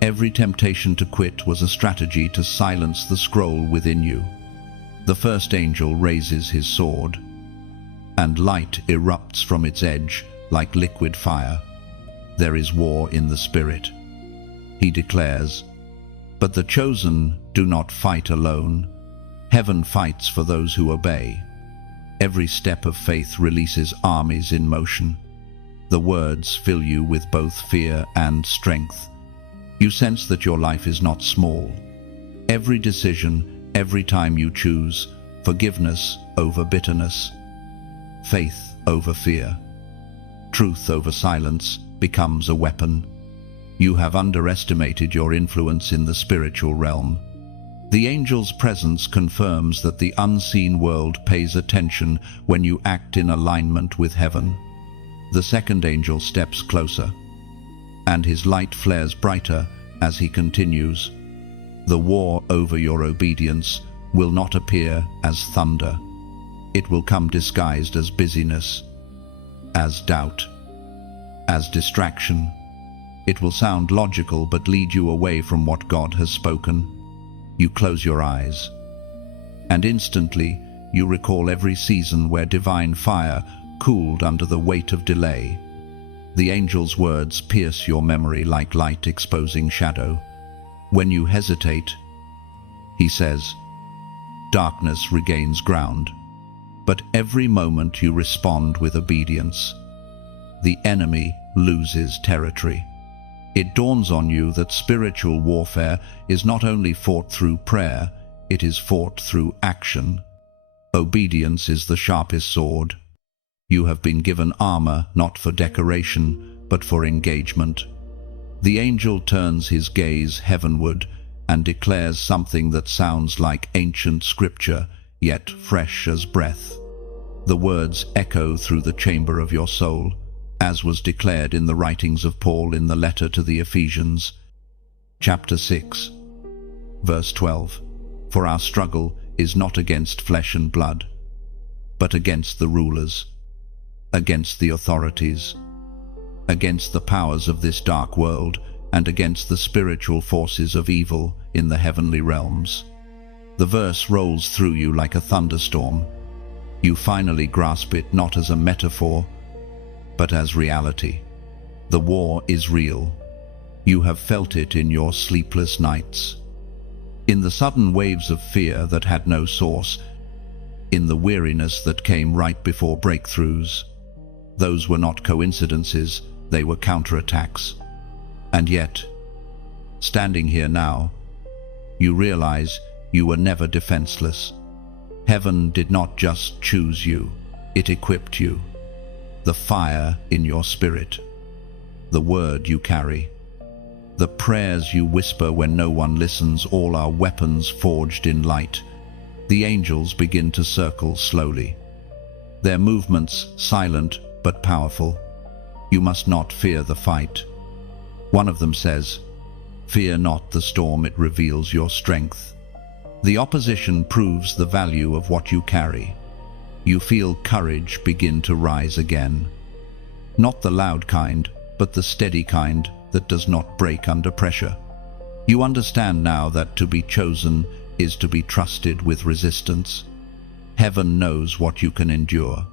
Every temptation to quit was a strategy to silence the scroll within you. The first angel raises his sword, and light erupts from its edge like liquid fire. There is war in the spirit, he declares. But the chosen do not fight alone. Heaven fights for those who obey. Every step of faith releases armies in motion. The words fill you with both fear and strength. You sense that your life is not small. Every decision, every time you choose, forgiveness over bitterness, faith over fear, truth over silence, becomes a weapon. You have underestimated your influence in the spiritual realm. The angel's presence confirms that the unseen world pays attention when you act in alignment with heaven. The second angel steps closer, and his light flares brighter as he continues. The war over your obedience will not appear as thunder. It will come disguised as busyness, as doubt, as distraction. It will sound logical but lead you away from what God has spoken. You close your eyes, and instantly you recall every season where divine fire cooled under the weight of delay. The angel's words pierce your memory like light exposing shadow. When you hesitate, he says, darkness regains ground. But every moment you respond with obedience. the enemy loses territory. It dawns on you that spiritual warfare is not only fought through prayer, it is fought through action. Obedience is the sharpest sword. You have been given armor not for decoration, but for engagement. The angel turns his gaze heavenward and declares something that sounds like ancient scripture, yet fresh as breath. The words echo through the chamber of your soul, as was declared in the writings of Paul in the letter to the Ephesians. Chapter 6, verse 12. For our struggle is not against flesh and blood, but against the rulers, against the authorities, against the powers of this dark world, and against the spiritual forces of evil in the heavenly realms. The verse rolls through you like a thunderstorm. You finally grasp it not as a metaphor, but as reality. The war is real. You have felt it in your sleepless nights, in the sudden waves of fear that had no source, in the weariness that came right before breakthroughs. Those were not coincidences, they were counterattacks. And yet, standing here now, you realize you were never defenseless. Heaven did not just choose you, it equipped you. The fire in your spirit, the word you carry, the prayers you whisper when no one listens, all are weapons forged in light. The angels begin to circle slowly, their movements silent but powerful. You must not fear the fight. One of them says, "Fear not the storm, it reveals your strength." The opposition proves the value of what you carry. You feel courage begin to rise again. Not the loud kind, but the steady kind that does not break under pressure. You understand now that to be chosen is to be trusted with resistance. Heaven knows what you can endure.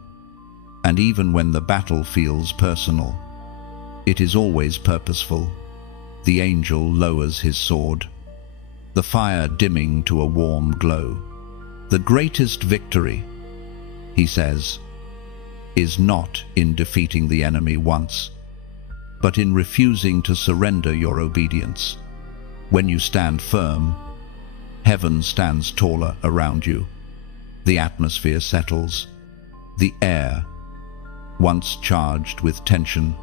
And even when the battle feels personal, it is always purposeful. The angel lowers his sword, the fire dimming to a warm glow. The greatest victory, he says, is not in defeating the enemy once, but in refusing to surrender your obedience. When you stand firm, heaven stands taller around you. The atmosphere settles. The air, once charged with tension,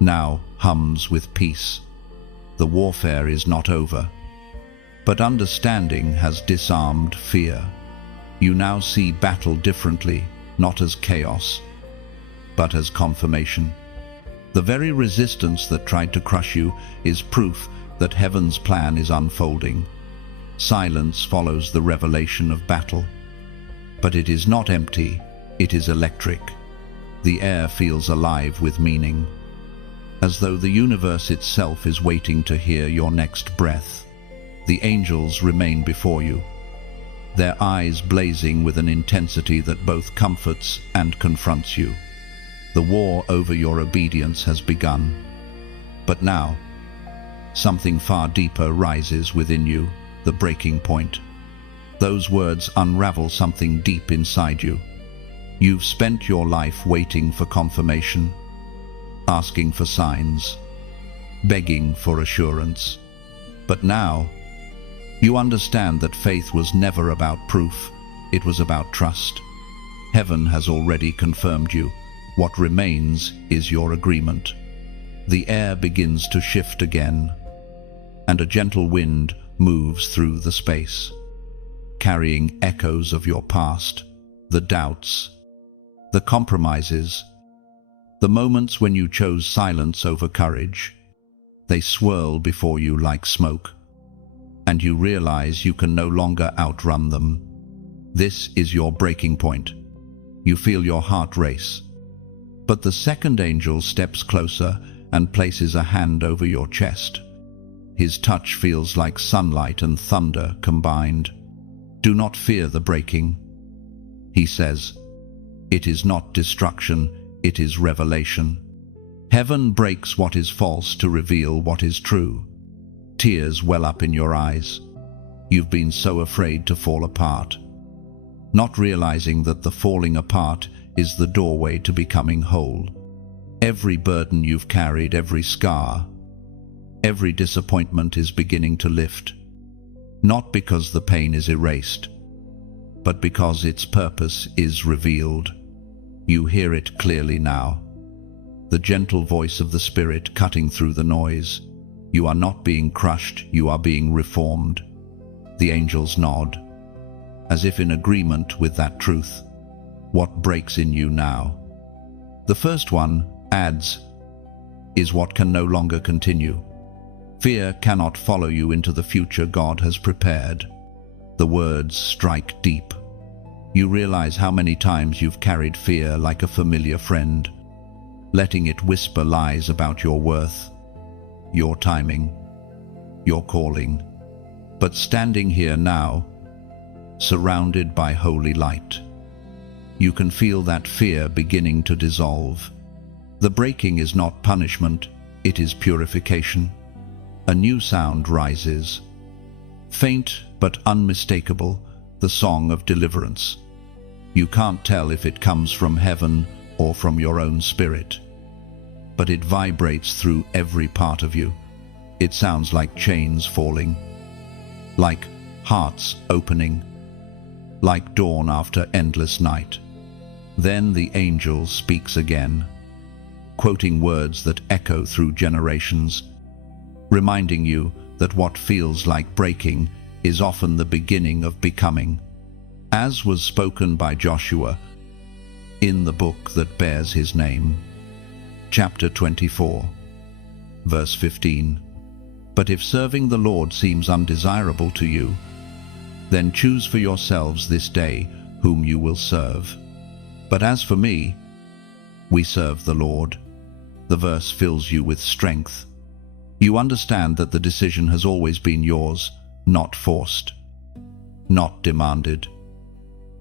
now hums with peace. The warfare is not over, but understanding has disarmed fear. You now see battle differently, not as chaos, but as confirmation. The very resistance that tried to crush you is proof that heaven's plan is unfolding. Silence follows the revelation of battle, but it is not empty, it is electric. The air feels alive with meaning, as though the universe itself is waiting to hear your next breath. The angels remain before you, their eyes blazing with an intensity that both comforts and confronts you. The war over your obedience has begun. But now, something far deeper rises within you, the breaking point. Those words unravel something deep inside you. You've spent your life waiting for confirmation, asking for signs, begging for assurance. But now, you understand that faith was never about proof, it was about trust. Heaven has already confirmed you. What remains is your agreement. The air begins to shift again, and a gentle wind moves through the space, carrying echoes of your past, the doubts, the compromises, the moments when you chose silence over courage. They swirl before you like smoke, and you realize you can no longer outrun them. This is your breaking point. You feel your heart race. But the second angel steps closer and places a hand over your chest. His touch feels like sunlight and thunder combined. Do not fear the breaking, he says. It is not destruction, it is revelation. Heaven breaks what is false to reveal what is true. Tears well up in your eyes. You've been so afraid to fall apart, not realizing that the falling apart is the doorway to becoming whole. Every burden you've carried, every scar, every disappointment is beginning to lift. Not because the pain is erased, but because its purpose is revealed. You hear it clearly now. The gentle voice of the Spirit cutting through the noise. You are not being crushed, you are being reformed. The angels nod, as if in agreement with that truth. What breaks in you now? The first one adds, is what can no longer continue. Fear cannot follow you into the future God has prepared. The words strike deep. You realize how many times you've carried fear like a familiar friend, letting it whisper lies about your worth, your timing, your calling. But standing here now, surrounded by holy light, you can feel that fear beginning to dissolve. The breaking is not punishment, it is purification. A new sound rises, faint but unmistakable, the song of deliverance. You can't tell if it comes from heaven or from your own spirit, but it vibrates through every part of you. It sounds like chains falling, like hearts opening, like dawn after endless night. Then the angel speaks again, quoting words that echo through generations, reminding you that what feels like breaking is often the beginning of becoming, as was spoken by Joshua in the book that bears his name. Chapter 24, verse 15. But if serving the Lord seems undesirable to you, then choose for yourselves this day whom you will serve. But as for me, we serve the Lord. The verse fills you with strength. You understand that the decision has always been yours, not forced, not demanded,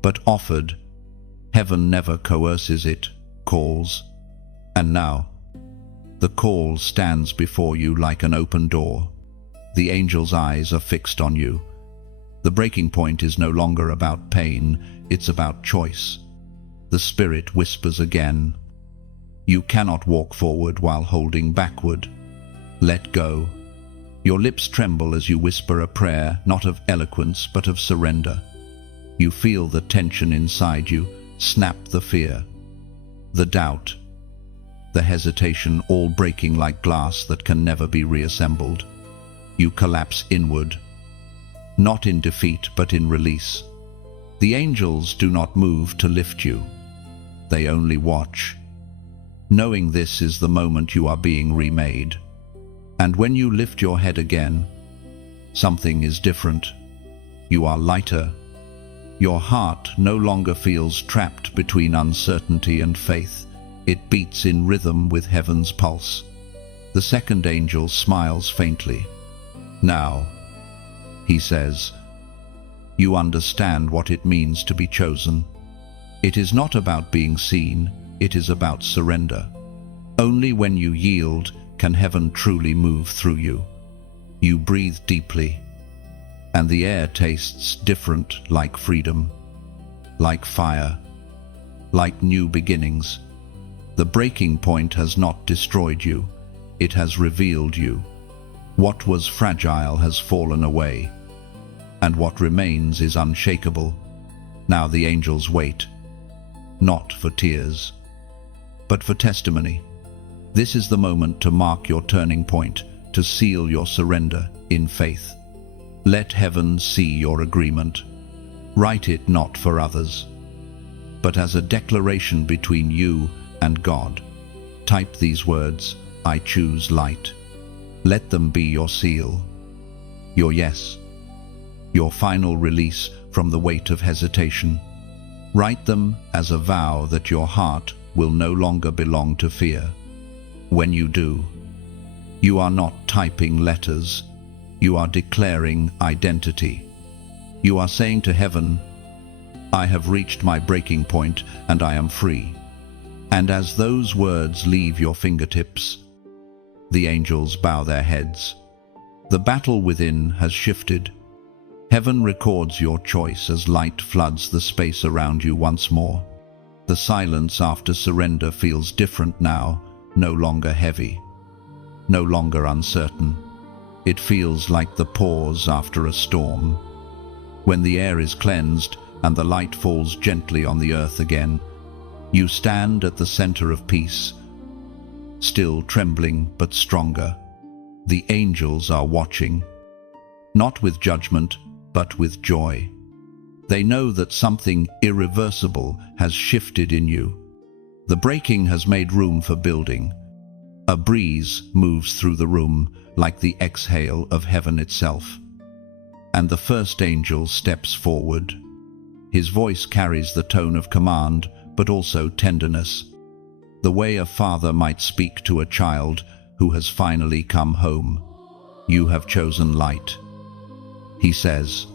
but offered. Heaven never coerces, it calls. And now, the call stands before you like an open door. The angel's eyes are fixed on you. The breaking point is no longer about pain, it's about choice. The Spirit whispers again. You cannot walk forward while holding backward. Let go. Your lips tremble as you whisper a prayer, not of eloquence, but of surrender. You feel the tension inside you, snap the fear, the doubt, the hesitation, all breaking like glass that can never be reassembled. You collapse inward, not in defeat, but in release. The angels do not move to lift you. They only watch, knowing this is the moment you are being remade. And when you lift your head again, something is different. You are lighter. Your heart no longer feels trapped between uncertainty and faith. It beats in rhythm with heaven's pulse. The second angel smiles faintly. Now, he says, you understand what it means to be chosen. It is not about being seen, it is about surrender. Only when you yield can heaven truly move through you. You breathe deeply, and the air tastes different, like freedom, like fire, like new beginnings. The breaking point has not destroyed you, it has revealed you. What was fragile has fallen away, and what remains is unshakable. Now the angels wait, not for tears, but for testimony. This is the moment to mark your turning point, to seal your surrender in faith. Let heaven see your agreement. Write it not for others, but as a declaration between you and God. Type these words, I choose light. Let them be your seal, your yes, your final release from the weight of hesitation. Write them as a vow that your heart will no longer belong to fear. When you do, you are not typing letters, you are declaring identity. You are saying to heaven, I have reached my breaking point and I am free. And as those words leave your fingertips, the angels bow their heads. The battle within has shifted. Heaven records your choice as light floods the space around you once more. The silence after surrender feels different now, no longer heavy, no longer uncertain. It feels like the pause after a storm. When the air is cleansed and the light falls gently on the earth again, you stand at the center of peace, still trembling but stronger. The angels are watching, not with judgment, but with joy. They know that something irreversible has shifted in you. The breaking has made room for building. A breeze moves through the room like the exhale of heaven itself. And the first angel steps forward. His voice carries the tone of command, but also tenderness, the way a father might speak to a child who has finally come home. You have chosen light. He says,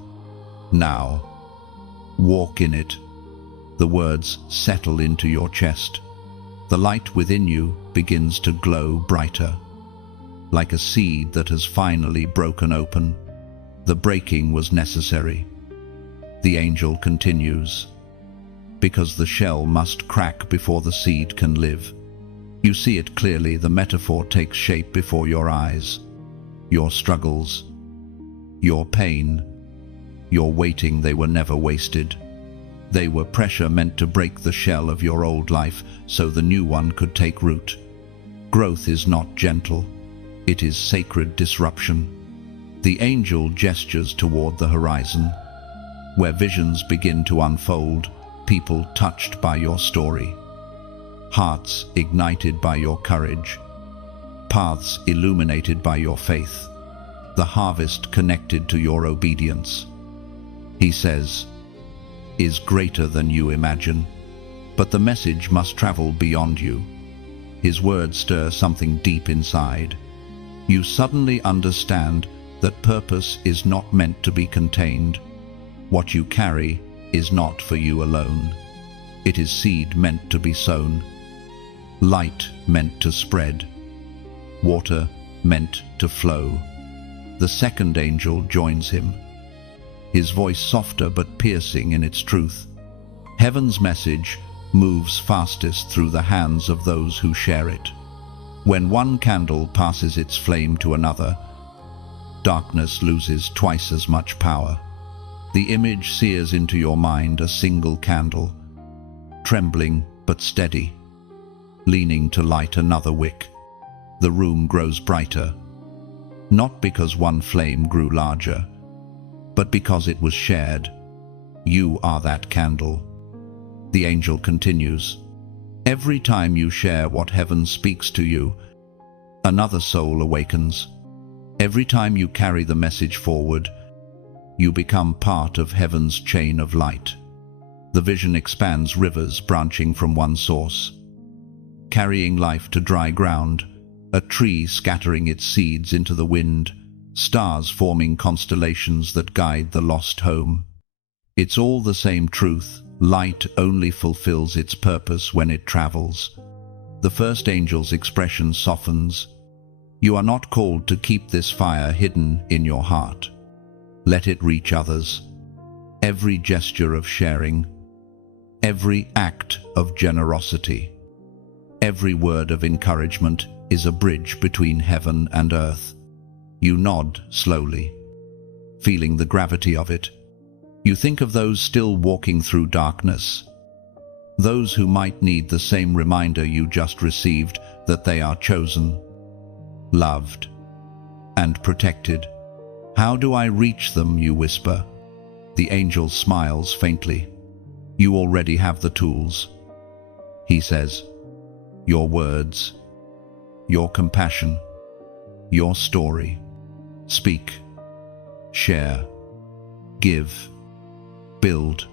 now, walk in it. The words settle into your chest. The light within you begins to glow brighter, like a seed that has finally broken open. The breaking was necessary. The angel continues, because the shell must crack before the seed can live. You see it clearly. The metaphor takes shape before your eyes. Your struggles, your pain, your waiting, they were never wasted. They were pressure meant to break the shell of your old life so the new one could take root. Growth is not gentle. It is sacred disruption. The angel gestures toward the horizon, where visions begin to unfold, people touched by your story, hearts ignited by your courage, paths illuminated by your faith, the harvest connected to your obedience. He says, is greater than you imagine, but the message must travel beyond you. His words stir something deep inside. You suddenly understand that purpose is not meant to be contained. What you carry is not for you alone. It is seed meant to be sown, light meant to spread, water meant to flow. The second angel joins him, his voice softer but piercing in its truth. Heaven's message moves fastest through the hands of those who share it. When one candle passes its flame to another, darkness loses twice as much power. The image sears into your mind, a single candle, trembling but steady, leaning to light another wick. The room grows brighter, not because one flame grew larger, but because it was shared. You are that candle. The angel continues, every time you share what heaven speaks to you, another soul awakens. Every time you carry the message forward, you become part of heaven's chain of light. The vision expands, rivers branching from one source, carrying life to dry ground, a tree scattering its seeds into the wind, stars forming constellations that guide the lost home. It's all the same truth. Light only fulfills its purpose when it travels. The first angel's expression softens. You are not called to keep this fire hidden in your heart. Let it reach others. Every gesture of sharing, every act of generosity, every word of encouragement is a bridge between heaven and earth. You nod slowly, feeling the gravity of it. You think of those still walking through darkness, those who might need the same reminder you just received, that they are chosen, loved, and protected. How do I reach them, you whisper. The angel smiles faintly. You already have the tools. He says, your words, your compassion, your story. Speak, share, give, build.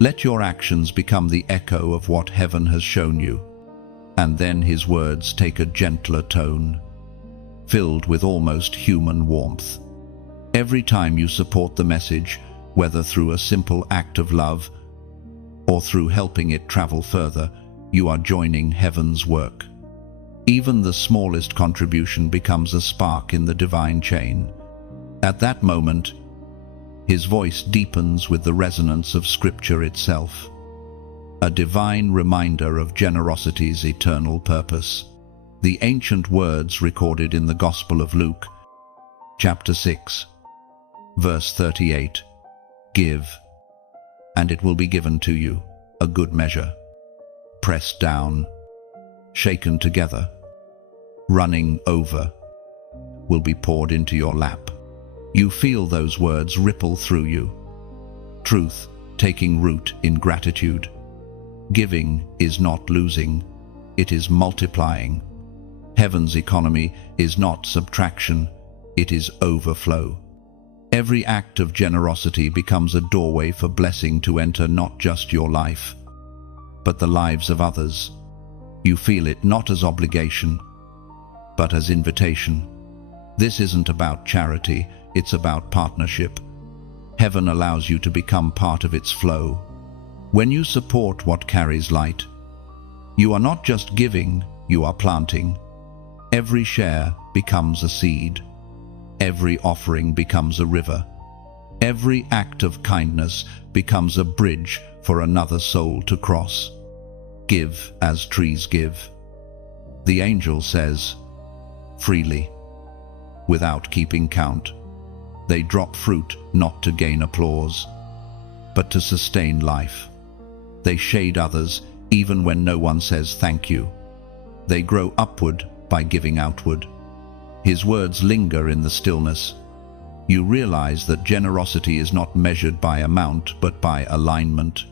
Let your actions become the echo of what heaven has shown you. And then his words take a gentler tone, filled with almost human warmth. Every time you support the message, whether through a simple act of love or through helping it travel further, you are joining heaven's work. Even the smallest contribution becomes a spark in the divine chain. At that moment, his voice deepens with the resonance of Scripture itself, a divine reminder of generosity's eternal purpose. The ancient words recorded in the Gospel of Luke, chapter 6, verse 38. Give, and it will be given to you, a good measure, pressed down, shaken together, running over, will be poured into your lap. You feel those words ripple through you. Truth taking root in gratitude. Giving is not losing, it is multiplying. Heaven's economy is not subtraction, it is overflow. Every act of generosity becomes a doorway for blessing to enter not just your life, but the lives of others. You feel it not as obligation, but as invitation. This isn't about charity, it's about partnership. Heaven allows you to become part of its flow. When you support what carries light, you are not just giving, you are planting. Every share becomes a seed. Every offering becomes a river. Every act of kindness becomes a bridge for another soul to cross. Give as trees give. The angel says, freely, without keeping count. They drop fruit not to gain applause, but to sustain life. They shade others even when no one says thank you. They grow upward by giving outward. His words linger in the stillness. You realize that generosity is not measured by amount but by alignment.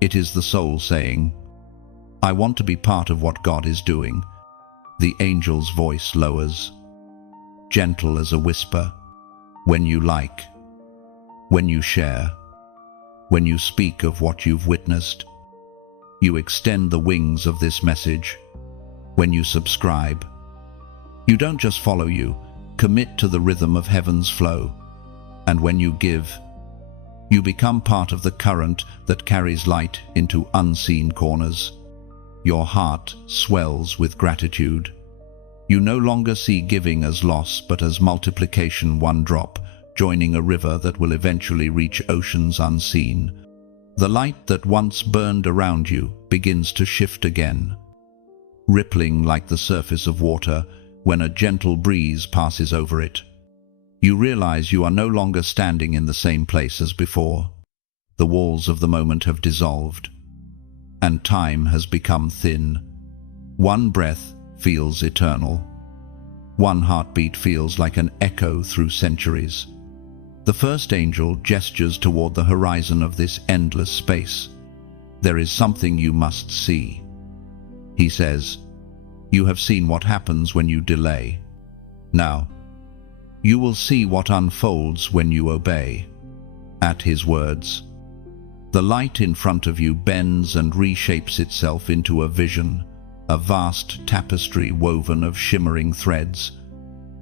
It is the soul saying, I want to be part of what God is doing. The angel's voice lowers, gentle as a whisper. When you like, when you share, when you speak of what you've witnessed, you extend the wings of this message. When you subscribe, you don't just follow, you commit to the rhythm of heaven's flow. And when you give, you become part of the current that carries light into unseen corners. Your heart swells with gratitude. You no longer see giving as loss but as multiplication, one drop, joining a river that will eventually reach oceans unseen. The light that once burned around you begins to shift again, rippling like the surface of water when a gentle breeze passes over it. You realize you are no longer standing in the same place as before. The walls of the moment have dissolved, and time has become thin. One breath feels eternal. One heartbeat feels like an echo through centuries. The first angel gestures toward the horizon of this endless space. There is something you must see. He says, you have seen what happens when you delay. Now, you will see what unfolds when you obey. At his words, the light in front of you bends and reshapes itself into a vision, a vast tapestry woven of shimmering threads.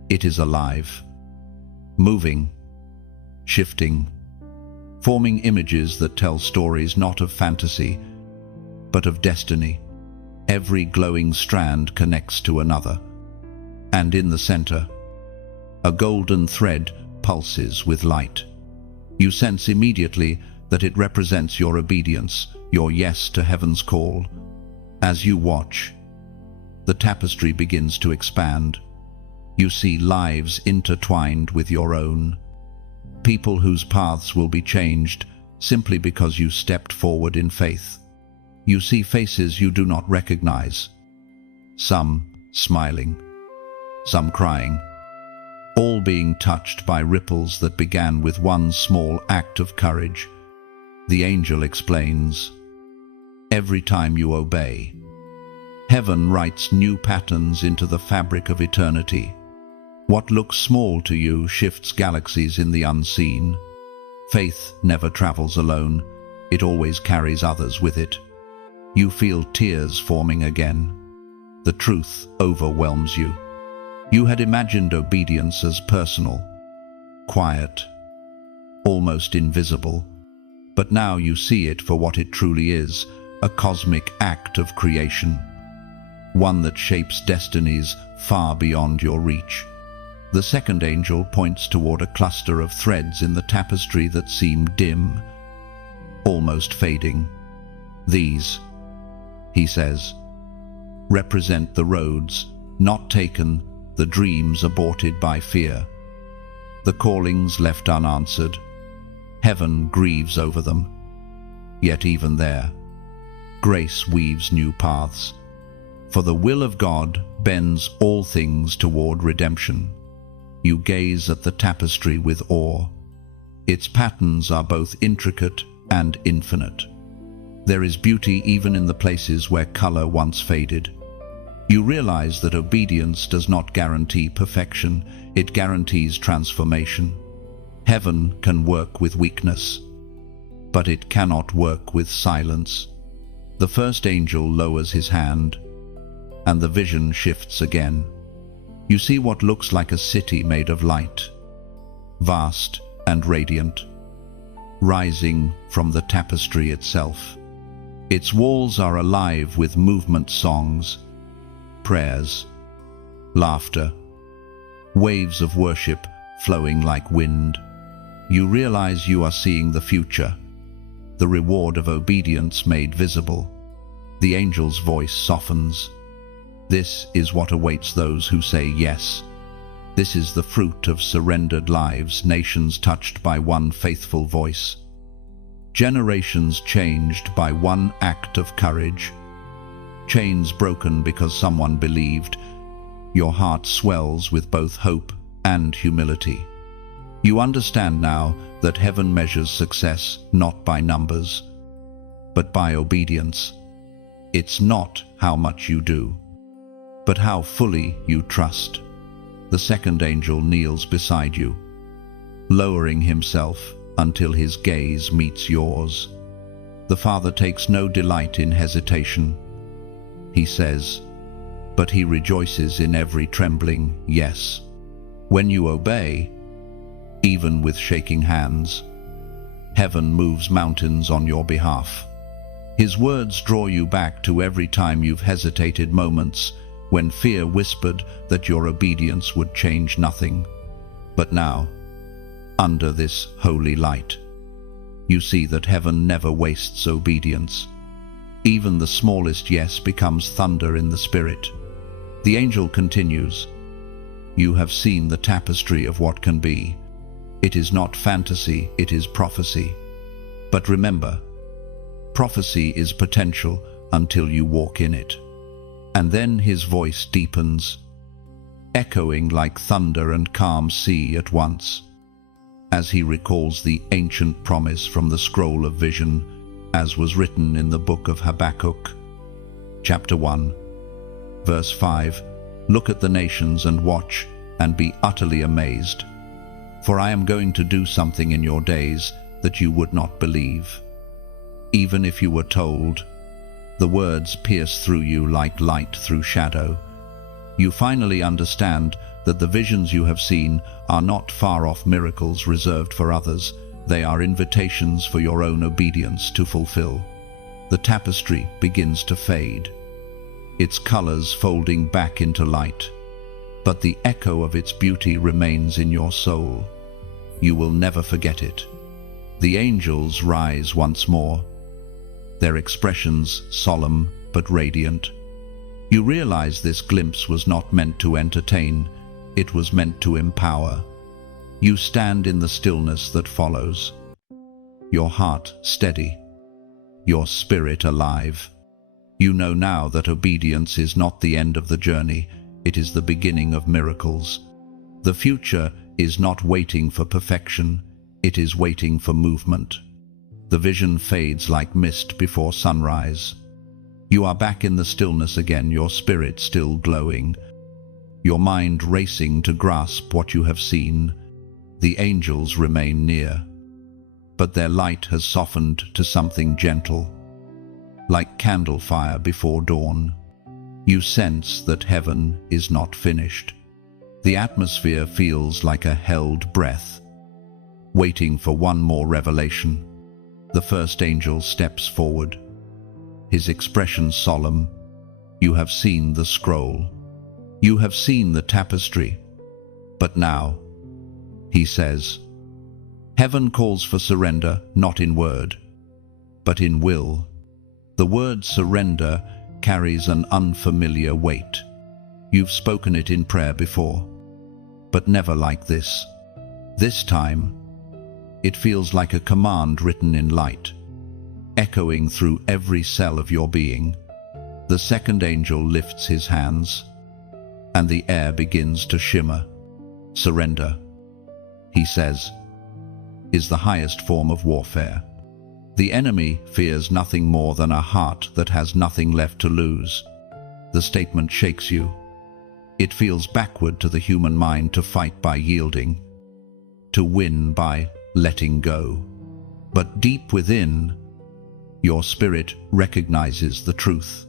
It is alive, moving, shifting, forming images that tell stories not of fantasy, but of destiny. Every glowing strand connects to another, and in the center, a golden thread pulses with light. You sense immediately that it represents your obedience, your yes to heaven's call. As you watch, the tapestry begins to expand. You see lives intertwined with your own, people whose paths will be changed simply because you stepped forward in faith. You see faces you do not recognize, some smiling, some crying, all being touched by ripples that began with one small act of courage. The angel explains, every time you obey, heaven writes new patterns into the fabric of eternity. What looks small to you shifts galaxies in the unseen. Faith never travels alone, it always carries others with it. You feel tears forming again. The truth overwhelms you. You had imagined obedience as personal, quiet, almost invisible, but now you see it for what it truly is, a cosmic act of creation, one that shapes destinies far beyond your reach. The second angel points toward a cluster of threads in the tapestry that seem dim, almost fading. These, he says, represent the roads, not taken, the dreams aborted by fear, the callings left unanswered. Heaven grieves over them. Yet even there, grace weaves new paths. For the will of God bends all things toward redemption. You gaze at the tapestry with awe. Its patterns are both intricate and infinite. There is beauty even in the places where color once faded. You realize that obedience does not guarantee perfection, it guarantees transformation. Heaven can work with weakness, but it cannot work with silence. The first angel lowers his hand, and the vision shifts again. You see what looks like a city made of light, vast and radiant, rising from the tapestry itself. Its walls are alive with movement, songs, prayers, laughter, waves of worship flowing like wind. You realize you are seeing the future, the reward of obedience made visible. The angel's voice softens. This is what awaits those who say yes. This is the fruit of surrendered lives, nations touched by one faithful voice, generations changed by one act of courage, chains broken because someone believed. Your heart swells with both hope and humility. You understand now that heaven measures success not by numbers, but by obedience. It's not how much you do, but how fully you trust. The second angel kneels beside you, lowering himself until his gaze meets yours. The Father takes no delight in hesitation. He says, but he rejoices in every trembling yes. When you obey, even with shaking hands, heaven moves mountains on your behalf. His words draw you back to every time you've hesitated, moments when fear whispered that your obedience would change nothing. But now, under this holy light, you see that heaven never wastes obedience. Even the smallest yes becomes thunder in the spirit. The angel continues, you have seen the tapestry of what can be. It is not fantasy, it is prophecy. But remember, prophecy is potential until you walk in it. And then his voice deepens, echoing like thunder and calm sea at once, as he recalls the ancient promise from the scroll of vision, as was written in the book of Habakkuk, chapter 1, verse 5, look at the nations and watch, and be utterly amazed. For I am going to do something in your days that you would not believe. Even if you were told, the words pierce through you like light through shadow. You finally understand that the visions you have seen are not far-off miracles reserved for others. They are invitations for your own obedience to fulfill. The tapestry begins to fade, its colors folding back into light, but the echo of its beauty remains in your soul. You will never forget it. The angels rise once more, their expressions solemn but radiant. You realize this glimpse was not meant to entertain, it was meant to empower. You stand in the stillness that follows, your heart steady, your spirit alive. You know now that obedience is not the end of the journey, it is the beginning of miracles. The future is not waiting for perfection, it is waiting for movement. The vision fades like mist before sunrise. You are back in the stillness again, your spirit still glowing, your mind racing to grasp what you have seen. The angels remain near, but their light has softened to something gentle, like candle fire before dawn. You sense that heaven is not finished. The atmosphere feels like a held breath, waiting for one more revelation. The first angel steps forward, his expression solemn. You have seen the scroll. You have seen the tapestry. But now, he says, heaven calls for surrender, not in word, but in will. The word surrender carries an unfamiliar weight. You've spoken it in prayer before, but never like this. This time, it feels like a command written in light, echoing through every cell of your being. The second angel lifts his hands, and the air begins to shimmer. Surrender, he says, is the highest form of warfare. The enemy fears nothing more than a heart that has nothing left to lose. The statement shakes you. It feels backward to the human mind to fight by yielding, to win by letting go. But deep within, your spirit recognizes the truth.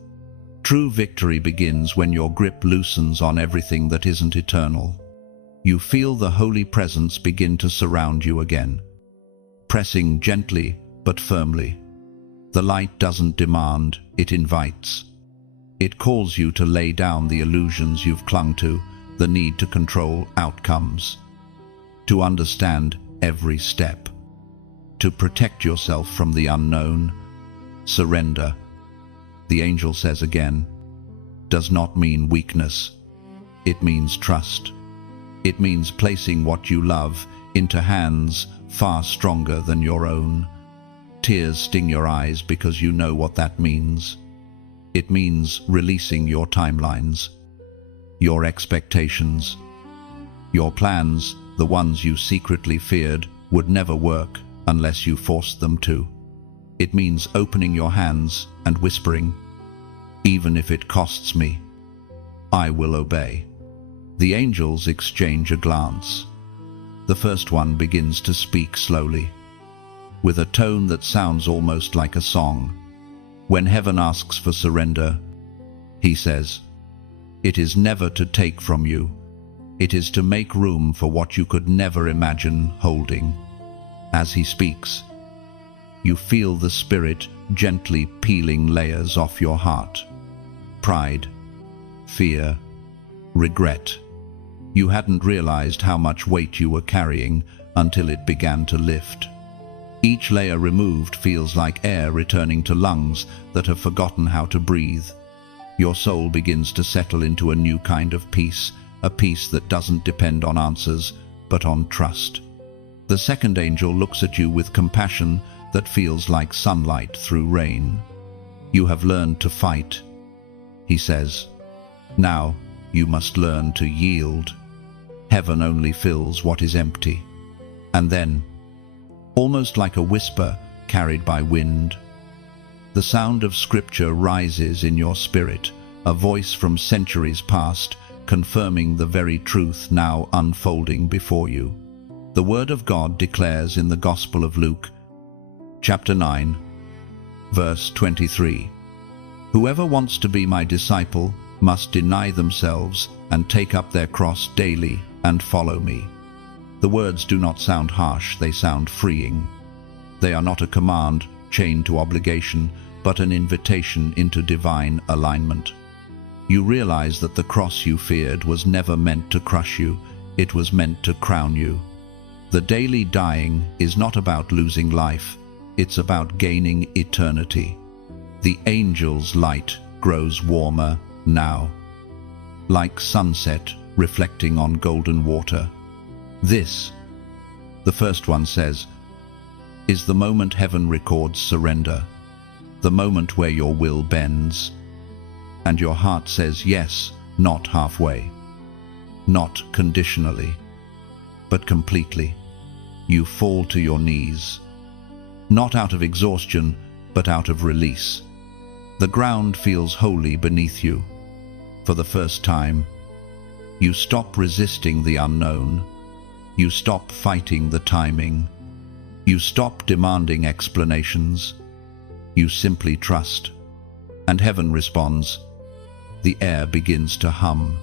True victory begins when your grip loosens on everything that isn't eternal. You feel the holy presence begin to surround you again, pressing gently but firmly. The light doesn't demand, it invites. It calls you to lay down the illusions you've clung to, the need to control outcomes, to understand every step, to protect yourself from the unknown. Surrender, the angel says again, does not mean weakness. It means trust. It means placing what you love into hands far stronger than your own. Tears sting your eyes because you know what that means. It means releasing your timelines, your expectations, your plans, the ones you secretly feared would never work unless you forced them to. It means opening your hands and whispering, even if it costs me, I will obey. The angels exchange a glance. The first one begins to speak slowly, with a tone that sounds almost like a song. When heaven asks for surrender, he says, it is never to take from you. It is to make room for what you could never imagine holding. As he speaks, you feel the Spirit gently peeling layers off your heart. Pride, fear, regret. You hadn't realized how much weight you were carrying until it began to lift. Each layer removed feels like air returning to lungs that have forgotten how to breathe. Your soul begins to settle into a new kind of peace, a peace that doesn't depend on answers, but on trust. The second angel looks at you with compassion that feels like sunlight through rain. You have learned to fight, he says. Now you must learn to yield. Heaven only fills what is empty. And then, almost like a whisper carried by wind, the sound of Scripture rises in your spirit, a voice from centuries past, confirming the very truth now unfolding before you. The Word of God declares in the Gospel of Luke, chapter 9, verse 23, "Whoever wants to be my disciple must deny themselves and take up their cross daily and follow me." The words do not sound harsh, they sound freeing. They are not a command chained to obligation, but an invitation into divine alignment. You realize that the cross you feared was never meant to crush you, it was meant to crown you. The daily dying is not about losing life, it's about gaining eternity. The angel's light grows warmer now, like sunset reflecting on golden water. This, the first one says, is the moment heaven records surrender, the moment where your will bends, and your heart says yes, not halfway, not conditionally, but completely. You fall to your knees, not out of exhaustion, but out of release. The ground feels holy beneath you. For the first time, you stop resisting the unknown. You stop fighting the timing. You stop demanding explanations. You simply trust. And heaven responds. The air begins to hum.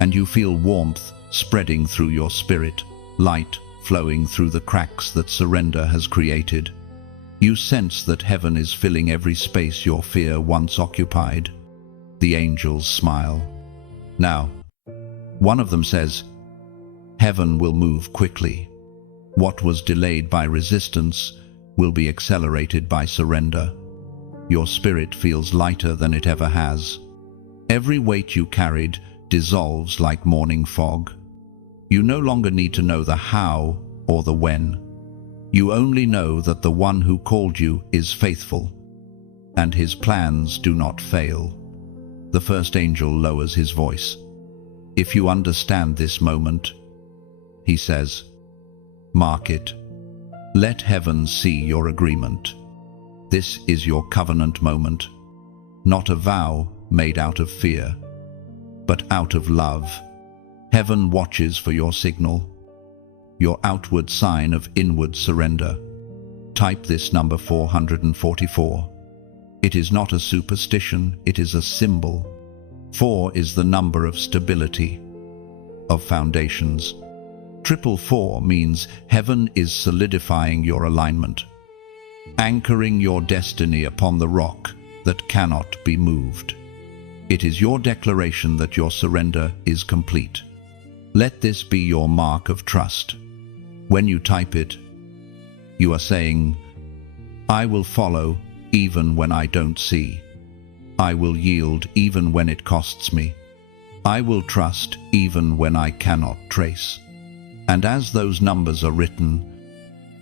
And you feel warmth spreading through your spirit, light flowing through the cracks that surrender has created. You sense that heaven is filling every space your fear once occupied. The angels smile. Now, one of them says, heaven will move quickly. What was delayed by resistance will be accelerated by surrender. Your spirit feels lighter than it ever has. Every weight you carried dissolves like morning fog. You no longer need to know the how or the when. You only know that the one who called you is faithful, and his plans do not fail. The first angel lowers his voice. If you understand this moment, he says, mark it. Let heaven see your agreement. This is your covenant moment, not a vow made out of fear, but out of love. Heaven watches for your signal, your outward sign of inward surrender. Type this number 444. It is not a superstition, it is a symbol. 4 is the number of stability, of foundations. 444 means heaven is solidifying your alignment, anchoring your destiny upon the rock that cannot be moved. It is your declaration that your surrender is complete. Let this be your mark of trust. When you type it, you are saying, I will follow even when I don't see. I will yield even when it costs me. I will trust even when I cannot trace. And as those numbers are written,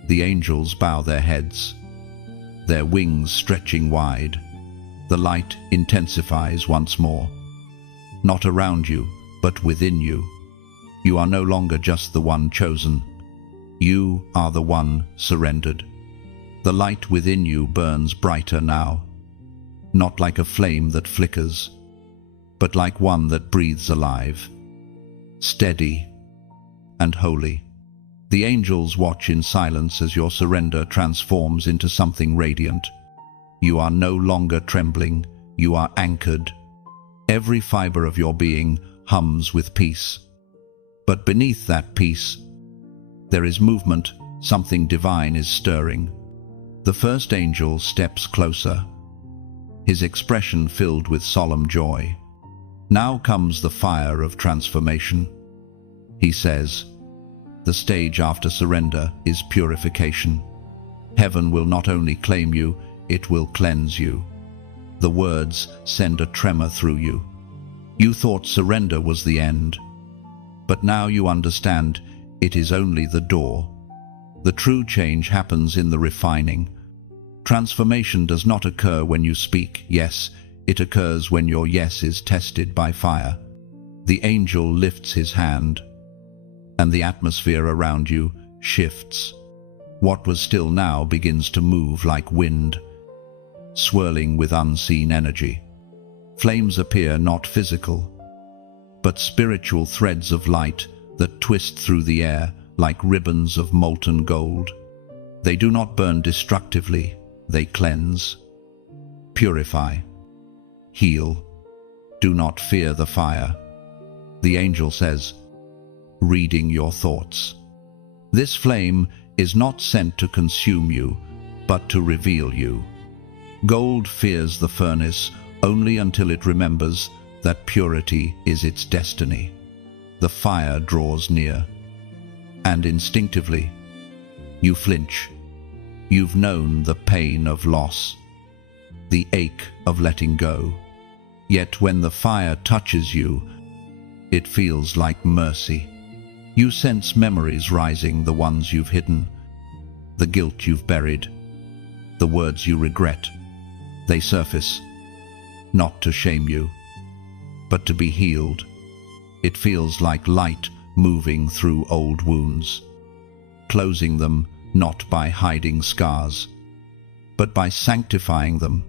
the angels bow their heads, their wings stretching wide. The light intensifies once more. Not around you, but within you. You are no longer just the one chosen. You are the one surrendered. The light within you burns brighter now, not like a flame that flickers, but like one that breathes alive, steady and holy. The angels watch in silence as your surrender transforms into something radiant. You are no longer trembling, you are anchored. Every fiber of your being hums with peace. But beneath that peace, there is movement, something divine is stirring. The first angel steps closer, his expression filled with solemn joy. Now comes the fire of transformation. He says, the stage after surrender is purification. Heaven will not only claim you, it will cleanse you. The words send a tremor through you. You thought surrender was the end, but now you understand it is only the door. The true change happens in the refining. Transformation does not occur when you speak yes, it occurs when your yes is tested by fire. The angel lifts his hand, and the atmosphere around you shifts. What was still now begins to move like wind, swirling with unseen energy. Flames appear not physical, but spiritual threads of light that twist through the air like ribbons of molten gold. They do not burn destructively, they cleanse, purify, heal. Do not fear the fire. The angel says, reading your thoughts. This flame is not sent to consume you, but to reveal you. Gold fears the furnace only until it remembers that purity is its destiny. The fire draws near, and instinctively, you flinch. You've known the pain of loss, the ache of letting go. Yet when the fire touches you, it feels like mercy. You sense memories rising, the ones you've hidden, the guilt you've buried, the words you regret. They surface, not to shame you, but to be healed. It feels like light moving through old wounds, closing them not by hiding scars, but by sanctifying them.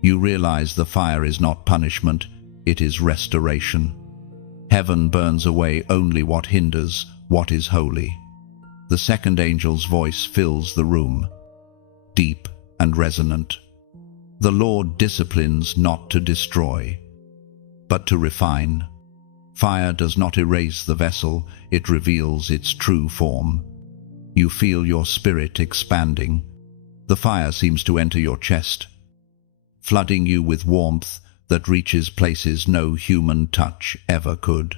You realize the fire is not punishment, it is restoration. Heaven burns away only what hinders, what is holy. The second angel's voice fills the room, deep and resonant. The Lord disciplines not to destroy, but to refine. Fire does not erase the vessel, it reveals its true form. You feel your spirit expanding. The fire seems to enter your chest, flooding you with warmth that reaches places no human touch ever could.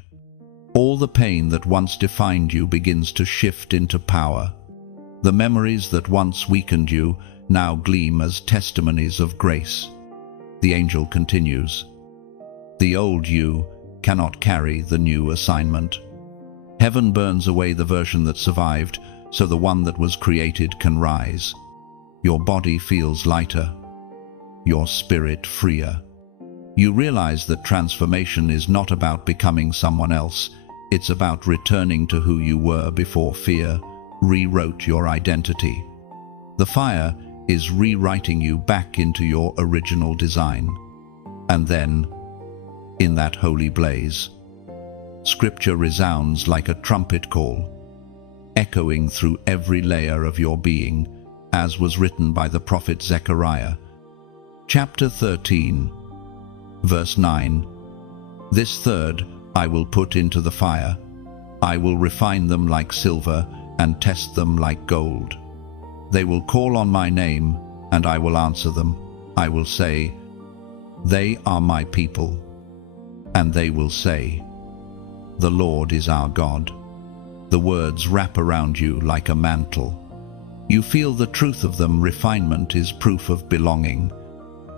All the pain that once defined you begins to shift into power. The memories that once weakened you now gleam as testimonies of grace. The angel continues, the old you cannot carry the new assignment. Heaven burns away the version that survived, so the one that was created can rise. Your body feels lighter, your spirit freer. You realize that transformation is not about becoming someone else, it's about returning to who you were before fear rewrote your identity. The fire is rewriting you back into your original design. And then, in that holy blaze, Scripture resounds like a trumpet call, echoing through every layer of your being, as was written by the prophet Zechariah. Chapter 13, verse 9. This third I will put into the fire. I will refine them like silver and test them like gold. They will call on my name, and I will answer them. I will say, they are my people. And they will say, the Lord is our God. The words wrap around you like a mantle. You feel the truth of them. Refinement is proof of belonging.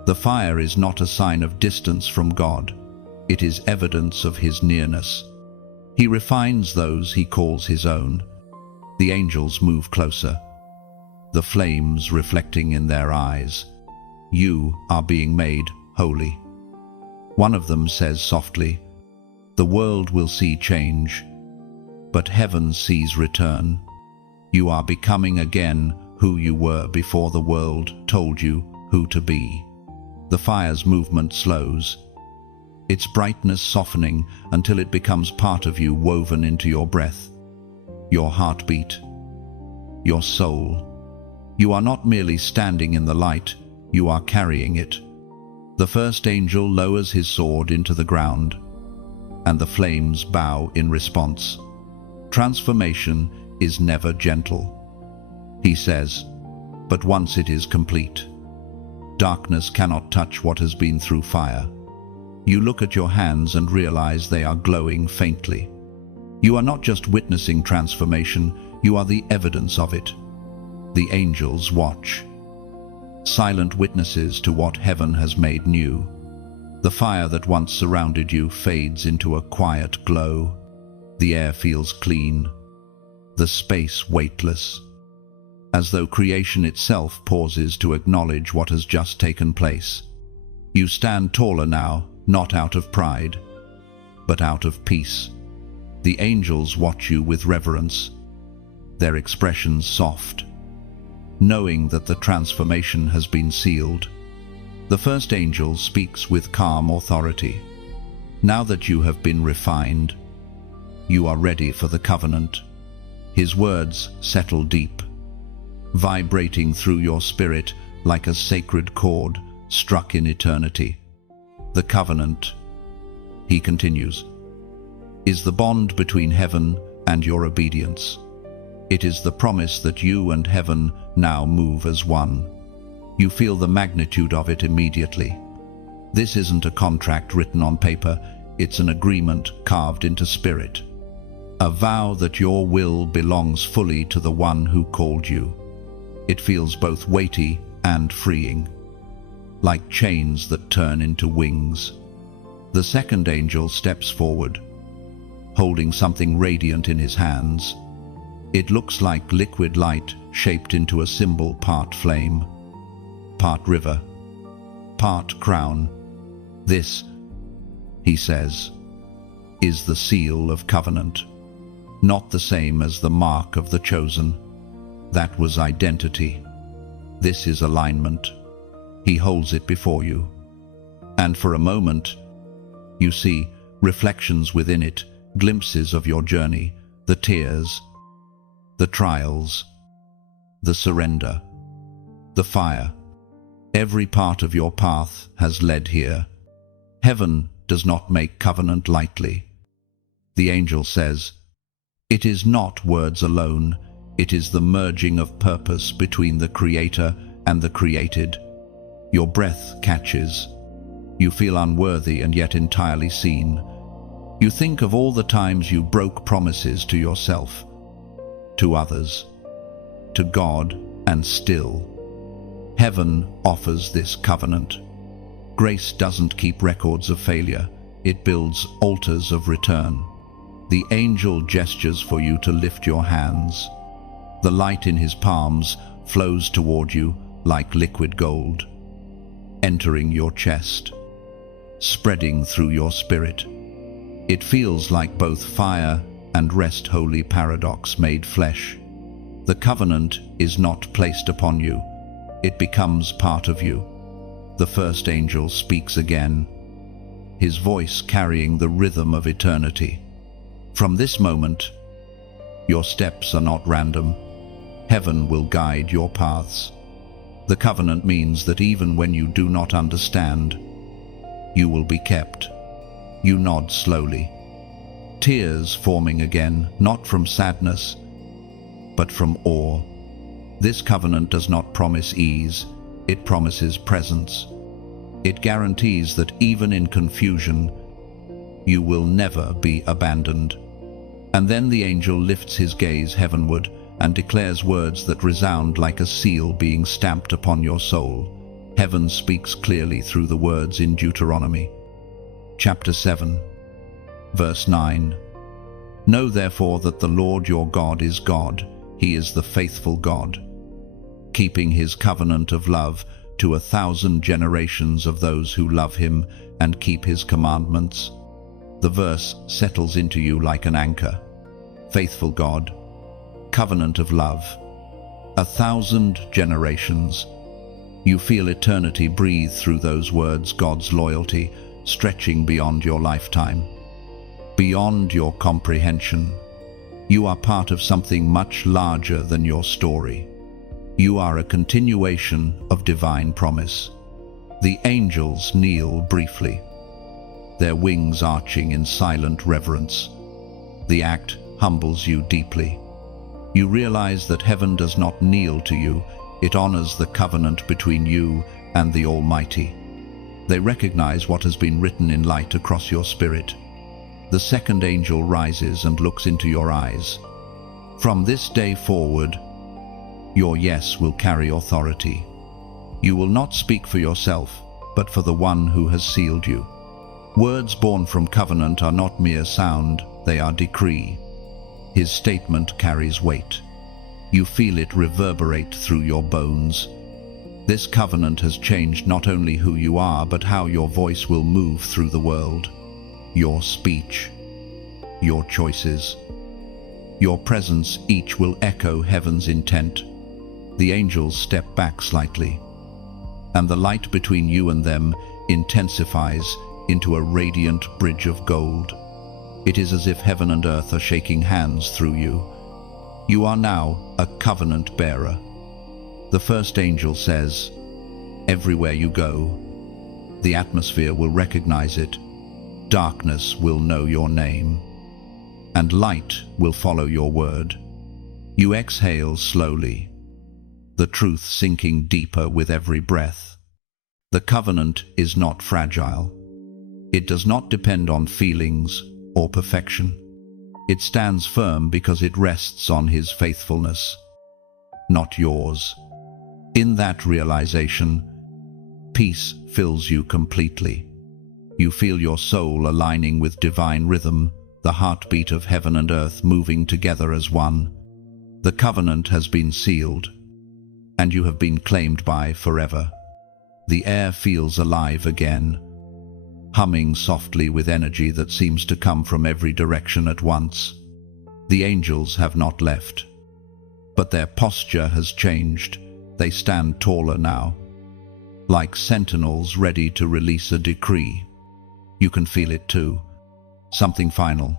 The fire is not a sign of distance from God. It is evidence of His nearness. He refines those He calls His own. The angels move closer, the flames reflecting in their eyes. You are being made holy. One of them says softly, the world will see change, but heaven sees return. You are becoming again who you were before the world told you who to be. The fire's movement slows, its brightness softening until it becomes part of you, woven into your breath, your heartbeat, your soul. You are not merely standing in the light, you are carrying it. The first angel lowers his sword into the ground, and the flames bow in response. Transformation is never gentle, he says, but once it is complete, darkness cannot touch what has been through fire. You look at your hands and realize they are glowing faintly. You are not just witnessing transformation, you are the evidence of it. The angels watch, silent witnesses to what heaven has made new. The fire that once surrounded you fades into a quiet glow. The air feels clean, the space weightless, as though creation itself pauses to acknowledge what has just taken place. You stand taller now, not out of pride, but out of peace. The angels watch you with reverence, their expressions soft, knowing that the transformation has been sealed. The first angel speaks with calm authority. Now that you have been refined, you are ready for the covenant. His words settle deep, vibrating through your spirit like a sacred chord struck in eternity. The covenant, he continues, is the bond between heaven and your obedience. It is the promise that you and heaven now move as one. You feel the magnitude of it immediately. This isn't a contract written on paper, it's an agreement carved into spirit. A vow that your will belongs fully to the one who called you. It feels both weighty and freeing, like chains that turn into wings. The second angel steps forward, holding something radiant in his hands. It looks like liquid light shaped into a symbol, part flame, part river, part crown. This, he says, is the seal of covenant, not the same as the mark of the chosen. That was identity. This is alignment. He holds it before you. And for a moment, you see reflections within it, glimpses of your journey, the tears, the trials, the surrender, the fire. Every part of your path has led here. Heaven does not make covenant lightly. The angel says, it is not words alone, it is the merging of purpose between the Creator and the created. Your breath catches. You feel unworthy and yet entirely seen. You think of all the times you broke promises to yourself, to others, to God, and still, heaven offers this covenant. Grace doesn't keep records of failure. It builds altars of return. The angel gestures for you to lift your hands. The light in his palms flows toward you like liquid gold, entering your chest, spreading through your spirit. It feels like both fire and rest, holy paradox made flesh. The covenant is not placed upon you. It becomes part of you. The first angel speaks again, his voice carrying the rhythm of eternity. From this moment, your steps are not random. Heaven will guide your paths. The covenant means that even when you do not understand, you will be kept. You nod slowly, tears forming again, not from sadness, but from awe. This covenant does not promise ease, it promises presence. It guarantees that even in confusion, you will never be abandoned. And then the angel lifts his gaze heavenward and declares words that resound like a seal being stamped upon your soul. Heaven speaks clearly through the words in Deuteronomy. Chapter 7, verse 9. Know therefore that the Lord your God is God. He is the faithful God, keeping his covenant of love to 1,000 generations of those who love him and keep his commandments. The verse settles into you like an anchor. Faithful God, covenant of love, 1,000 generations. You feel eternity breathe through those words, God's loyalty stretching beyond your lifetime, beyond your comprehension. You are part of something much larger than your story. You are a continuation of divine promise. The angels kneel briefly, their wings arching in silent reverence. The act humbles you deeply. You realize that heaven does not kneel to you, it honors the covenant between you and the Almighty. They recognize what has been written in light across your spirit. The second angel rises and looks into your eyes. From this day forward, your yes will carry authority. You will not speak for yourself, but for the one who has sealed you. Words born from covenant are not mere sound, they are decree. His statement carries weight. You feel it reverberate through your bones. This covenant has changed not only who you are, but how your voice will move through the world. Your speech, your choices, your presence, each will echo heaven's intent. The angels step back slightly, and the light between you and them intensifies into a radiant bridge of gold. It is as if heaven and earth are shaking hands through you. You are now a covenant bearer. The first angel says, everywhere you go, the atmosphere will recognize it. Darkness will know your name, and light will follow your word. You exhale slowly, the truth sinking deeper with every breath. The covenant is not fragile. It does not depend on feelings or perfection. It stands firm because it rests on his faithfulness, not yours. In that realization, peace fills you completely. You feel your soul aligning with divine rhythm, the heartbeat of heaven and earth moving together as one. The covenant has been sealed, and you have been claimed by forever. The air feels alive again, humming softly with energy that seems to come from every direction at once. The angels have not left, but their posture has changed. They stand taller now, like sentinels ready to release a decree. You can feel it too. Something final,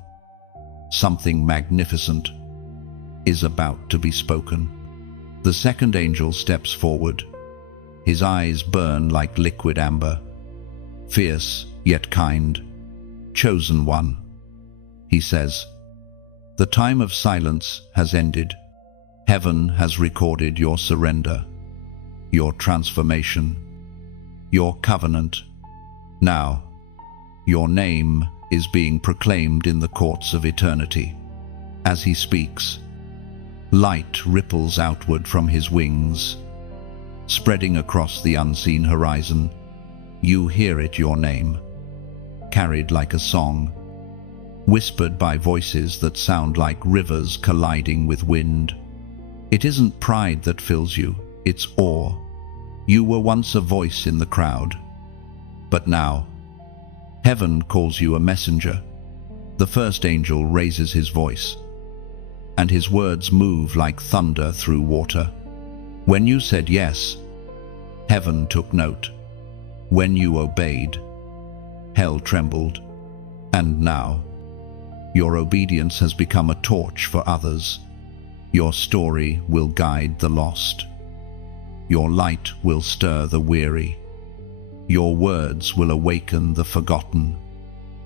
something magnificent, is about to be spoken. The second angel steps forward. His eyes burn like liquid amber. Fierce, yet kind. Chosen one, he says. The time of silence has ended. Heaven has recorded your surrender, your transformation, your covenant. Now, your name is being proclaimed in the courts of eternity. As he speaks, light ripples outward from his wings, spreading across the unseen horizon. You hear it, your name. carried like a song, whispered by voices that sound like rivers colliding with wind. It isn't pride that fills you, it's awe. You were once a voice in the crowd, but now, heaven calls you a messenger. The first angel raises his voice, and his words move like thunder through water. When you said yes, heaven took note. When you obeyed, hell trembled. And now, your obedience has become a torch for others. Your story will guide the lost. Your light will stir the weary. Your words will awaken the forgotten.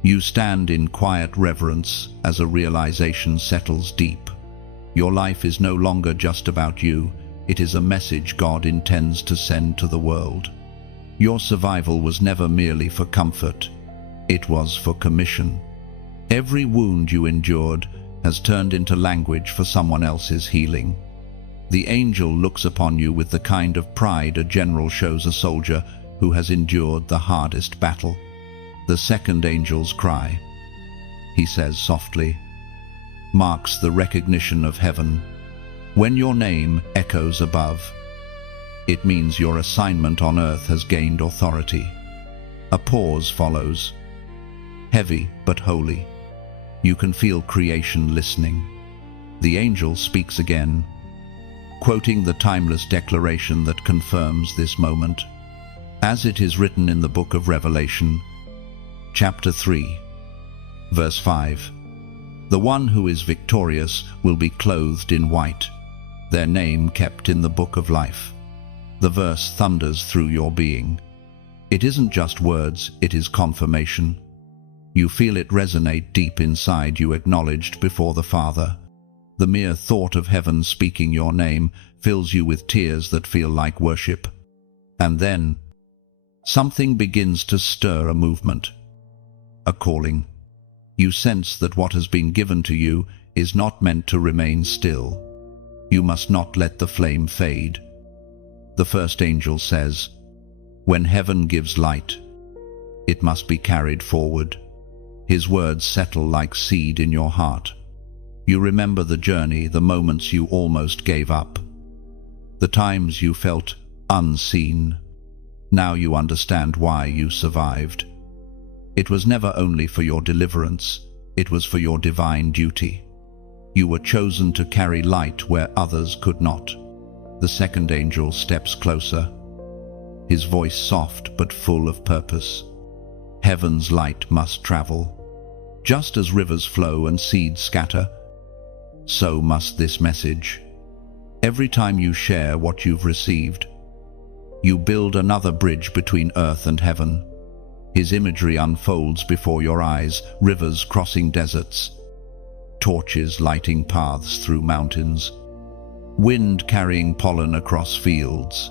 You stand in quiet reverence as a realization settles deep. Your life is no longer just about you. It is a message God intends to send to the world. Your survival was never merely for comfort. It was for commission. Every wound you endured has turned into language for someone else's healing. The angel looks upon you with the kind of pride a general shows a soldier who has endured the hardest battle. The second angel's cry, he says softly, marks the recognition of heaven. When your name echoes above, it means your assignment on earth has gained authority. A pause follows, heavy but holy. You can feel creation listening. The angel speaks again, quoting the timeless declaration that confirms this moment. As it is written in the book of Revelation, chapter 3, verse 5, the one who is victorious will be clothed in white, their name kept in the book of life. The verse thunders through your being. It isn't just words, it is confirmation. You feel it resonate deep inside you, acknowledged before the Father. The mere thought of heaven speaking your name fills you with tears that feel like worship. And then, something begins to stir a movement, a calling. You sense that what has been given to you is not meant to remain still. You must not let the flame fade. The first angel says, when heaven gives light, it must be carried forward. His words settle like seed in your heart. You remember the journey, the moments you almost gave up, the times you felt unseen. Now you understand why you survived. It was never only for your deliverance, it was for your divine duty. You were chosen to carry light where others could not. The second angel steps closer, his voice soft but full of purpose. Heaven's light must travel. Just as rivers flow and seeds scatter, so must this message. Every time you share what you've received, you build another bridge between earth and heaven. His imagery unfolds before your eyes, rivers crossing deserts, torches lighting paths through mountains, wind carrying pollen across fields.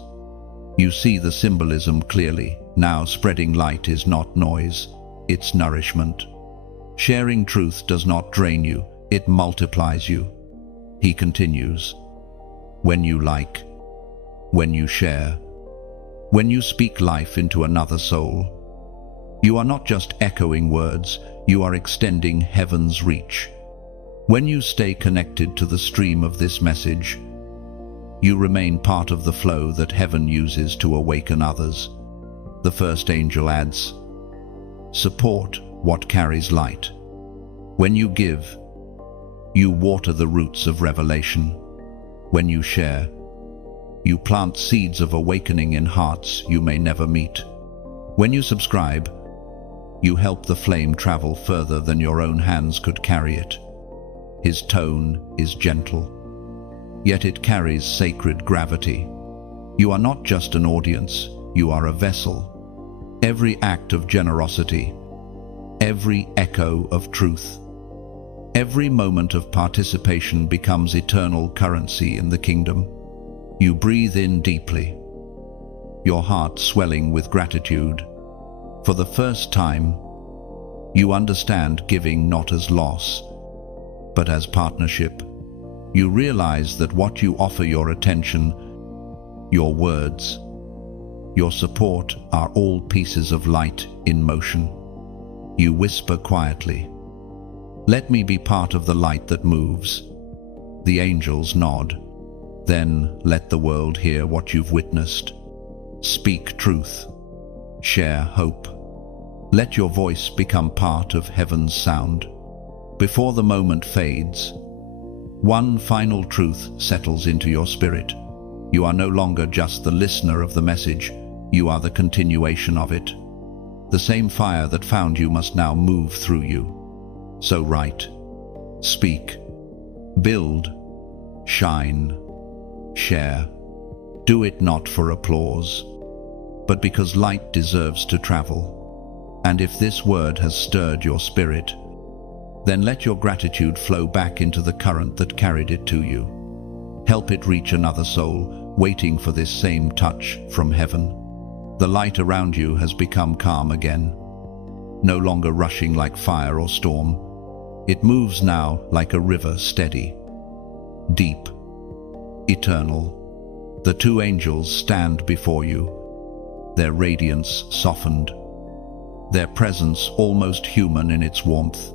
You see the symbolism clearly. Now spreading light is not noise, it's nourishment. Sharing truth does not drain you, it multiplies you. He continues, when you like, when you share, when you speak life into another soul, you are not just echoing words, you are extending heaven's reach. When you stay connected to the stream of this message, you remain part of the flow that heaven uses to awaken others. The first angel adds, support what carries light. When you give, you water the roots of revelation. When you share, you plant seeds of awakening in hearts you may never meet. When you subscribe, you help the flame travel further than your own hands could carry it. His tone is gentle, yet it carries sacred gravity. You are not just an audience, you are a vessel. Every act of generosity, every echo of truth, every moment of participation becomes eternal currency in the kingdom. You breathe in deeply, your heart swelling with gratitude. For the first time, you understand giving not as loss, but as partnership. You realize that what you offer, your attention, your words, your support, are all pieces of light in motion. You whisper quietly, "Let me be part of the light that moves." The angels nod. "Then let the world hear what you've witnessed. Speak truth. Share hope. Let your voice become part of heaven's sound." Before the moment fades, one final truth settles into your spirit. You are no longer just the listener of the message, you are the continuation of it. The same fire that found you must now move through you. So write, speak, build, shine, share. Do it not for applause, but because light deserves to travel. And if this word has stirred your spirit, then let your gratitude flow back into the current that carried it to you. Help it reach another soul, waiting for this same touch from heaven. The light around you has become calm again, no longer rushing like fire or storm. It moves now like a river, steady, deep, eternal. The two angels stand before you, their radiance softened, their presence almost human in its warmth.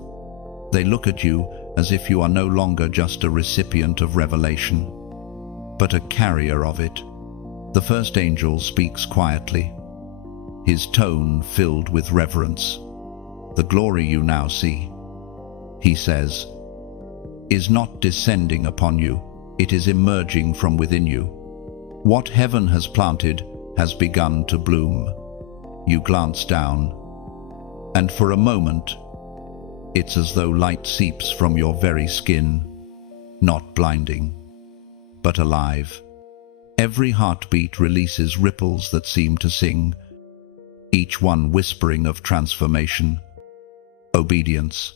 They look at you as if you are no longer just a recipient of revelation, but a carrier of it. The first angel speaks quietly, his tone filled with reverence. "The glory you now see," he says, "is not descending upon you, it is emerging from within you. What heaven has planted has begun to bloom." You glance down, and for a moment, it's as though light seeps from your very skin, not blinding, but alive. Every heartbeat releases ripples that seem to sing, each one whispering of transformation, obedience,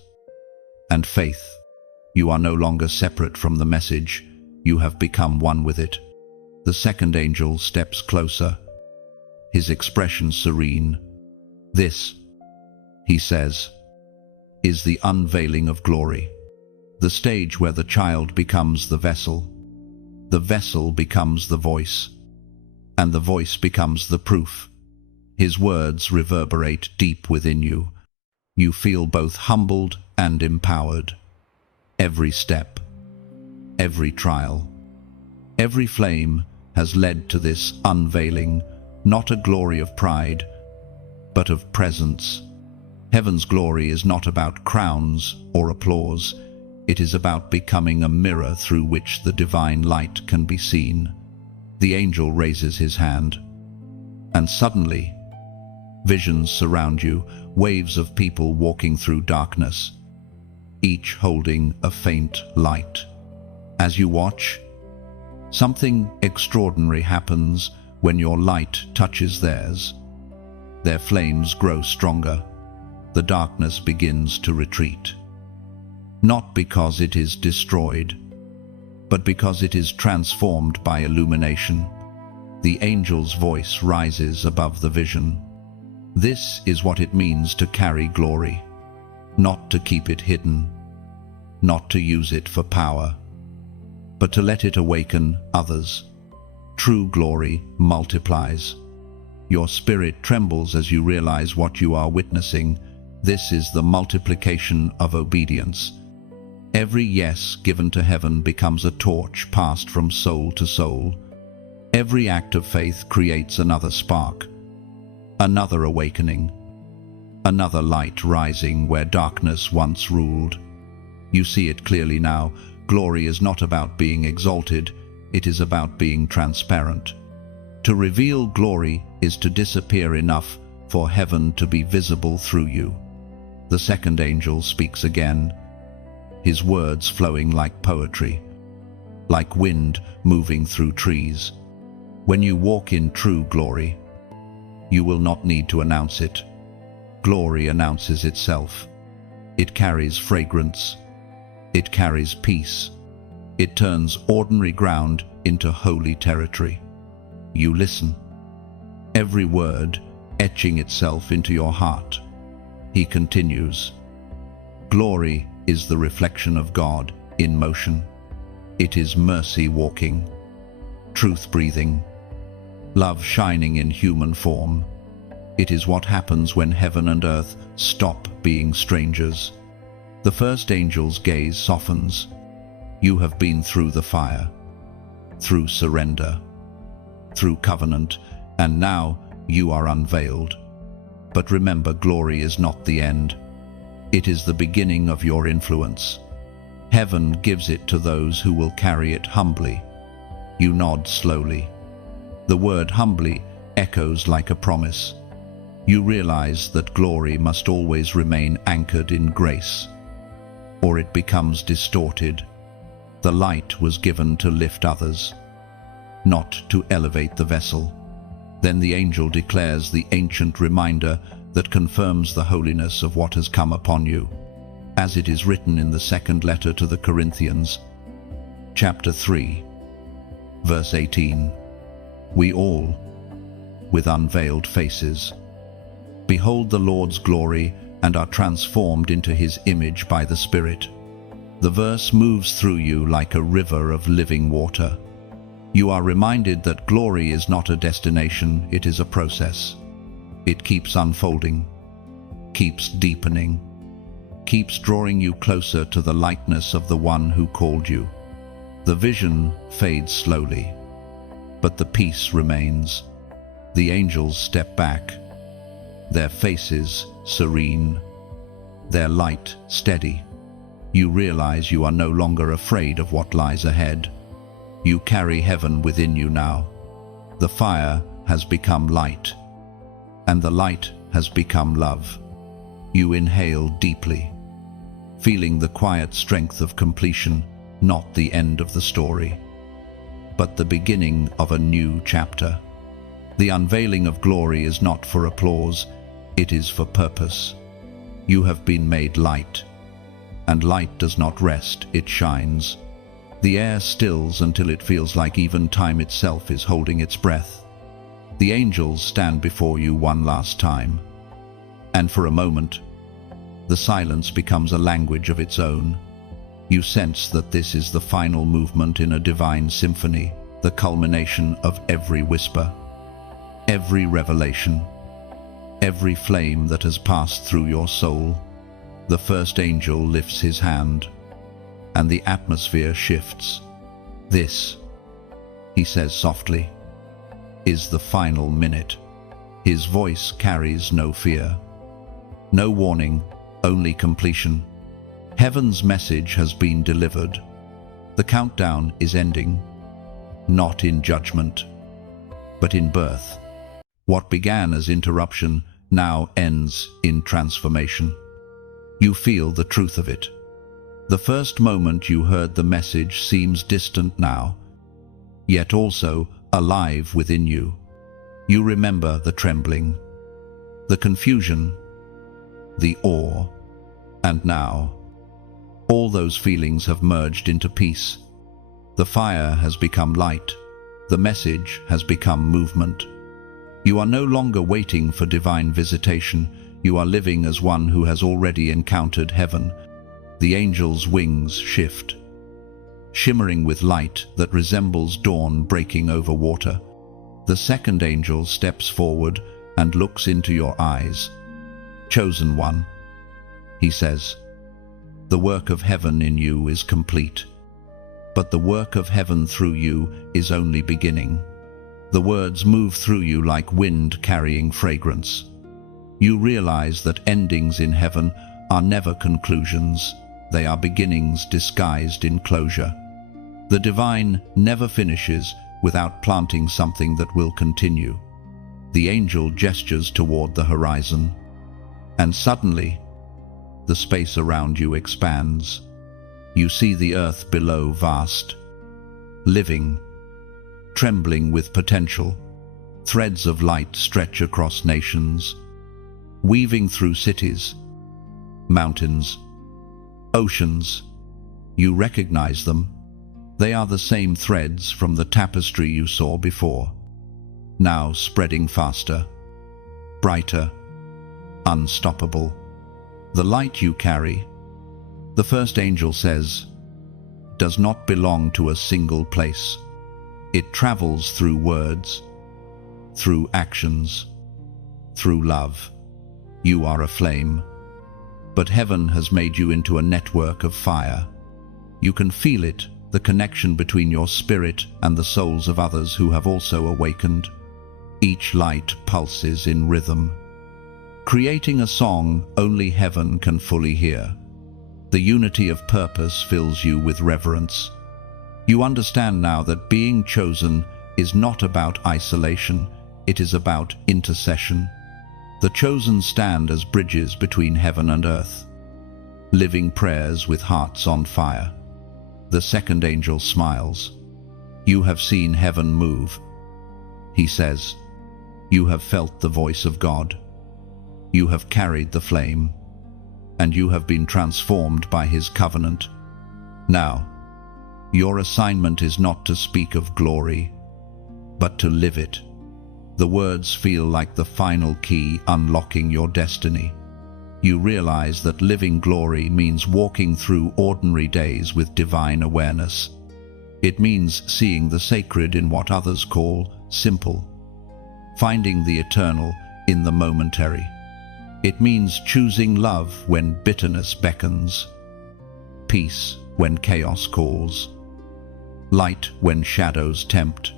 and faith. You are no longer separate from the message, you have become one with it. The second angel steps closer, his expression serene. "This," he says, "is the unveiling of glory, the stage where the child becomes the vessel becomes the voice, and the voice becomes the proof." His words reverberate deep within you. You feel both humbled and empowered. Every step, every trial, every flame has led to this unveiling, not a glory of pride, but of presence. Heaven's glory is not about crowns or applause. It is about becoming a mirror through which the divine light can be seen. The angel raises his hand, and suddenly, visions surround you, waves of people walking through darkness, each holding a faint light. As you watch, something extraordinary happens when your light touches theirs. Their flames grow stronger. The darkness begins to retreat. Not because it is destroyed, but because it is transformed by illumination. The angel's voice rises above the vision. This is what it means to carry glory, not to keep it hidden, not to use it for power, but to let it awaken others. True glory multiplies. Your spirit trembles as you realize what you are witnessing. This is the multiplication of obedience. Every yes given to heaven becomes a torch passed from soul to soul. Every act of faith creates another spark, another awakening, another light rising where darkness once ruled. You see it clearly now. Glory is not about being exalted, it is about being transparent. To reveal glory is to disappear enough for heaven to be visible through you. The second angel speaks again, his words flowing like poetry, like wind moving through trees. When you walk in true glory, you will not need to announce it. Glory announces itself. It carries fragrance. It carries peace. It turns ordinary ground into holy territory. You listen, every word etching itself into your heart. He continues, "Glory is the reflection of God in motion. It is mercy walking, truth breathing, love shining in human form. It is what happens when heaven and earth stop being strangers. The first angel's gaze softens. You have been through the fire, through surrender, through covenant, and now you are unveiled. But remember, glory is not the end. It is the beginning of your influence. Heaven gives it to those who will carry it humbly. You nod slowly. The word humbly echoes like a promise. You realize that glory must always remain anchored in grace, or it becomes distorted. The light was given to lift others, not to elevate the vessel. Then the angel declares the ancient reminder that confirms the holiness of what has come upon you, as it is written in the second letter to the Corinthians, chapter 3, verse 18. We all, with unveiled faces, behold the Lord's glory and are transformed into his image by the Spirit. The verse moves through you like a river of living water. You are reminded that glory is not a destination, it is a process. It keeps unfolding, keeps deepening, keeps drawing you closer to the likeness of the one who called you. The vision fades slowly, but the peace remains. The angels step back, their faces serene, their light steady. You realize you are no longer afraid of what lies ahead. You carry heaven within you now. The fire has become light, and the light has become love. You inhale deeply, feeling the quiet strength of completion, not the end of the story, but the beginning of a new chapter. The unveiling of glory is not for applause, it is for purpose. You have been made light, and light does not rest, it shines. The air stills until it feels like even time itself is holding its breath. The angels stand before you one last time, and for a moment, the silence becomes a language of its own. You sense that this is the final movement in a divine symphony, the culmination of every whisper, every revelation, every flame that has passed through your soul. The first angel lifts his hand, and the atmosphere shifts. This, he says softly, is the final minute. His voice carries no fear, no warning, only completion. Heaven's message has been delivered. The countdown is ending, not in judgment, but in birth. What began as interruption now ends in transformation. You feel the truth of it. The first moment you heard the message seems distant now, yet also alive within you. You remember the trembling, the confusion, the awe, and now all those feelings have merged into peace. The fire has become light, the message has become movement. You are no longer waiting for divine visitation, you are living as one who has already encountered heaven. The angel's wings shift, shimmering with light that resembles dawn breaking over water. The second angel steps forward and looks into your eyes. Chosen one, he says, the work of heaven in you is complete, but the work of heaven through you is only beginning. The words move through you like wind carrying fragrance. You realize that endings in heaven are never conclusions, they are beginnings disguised in closure. The divine never finishes without planting something that will continue. The angel gestures toward the horizon, and suddenly, the space around you expands. You see the earth below vast, living, trembling with potential. Threads of light stretch across nations, weaving through cities, mountains, oceans. You recognize them. They are the same threads from the tapestry you saw before, now spreading faster, brighter, unstoppable. The light you carry, the first angel says, does not belong to a single place. It travels through words, through actions, through love. You are a flame. But heaven has made you into a network of fire. You can feel it, the connection between your spirit and the souls of others who have also awakened. Each light pulses in rhythm, creating a song only heaven can fully hear. The unity of purpose fills you with reverence. You understand now that being chosen is not about isolation, it is about intercession. The chosen stand as bridges between heaven and earth, living prayers with hearts on fire. The second angel smiles. You have seen heaven move. He says, you have felt the voice of God. You have carried the flame, and you have been transformed by his covenant. Now, your assignment is not to speak of glory, but to live it. The words feel like the final key unlocking your destiny. You realize that living glory means walking through ordinary days with divine awareness. It means seeing the sacred in what others call simple, finding the eternal in the momentary. It means choosing love when bitterness beckons, peace when chaos calls, light when shadows tempt.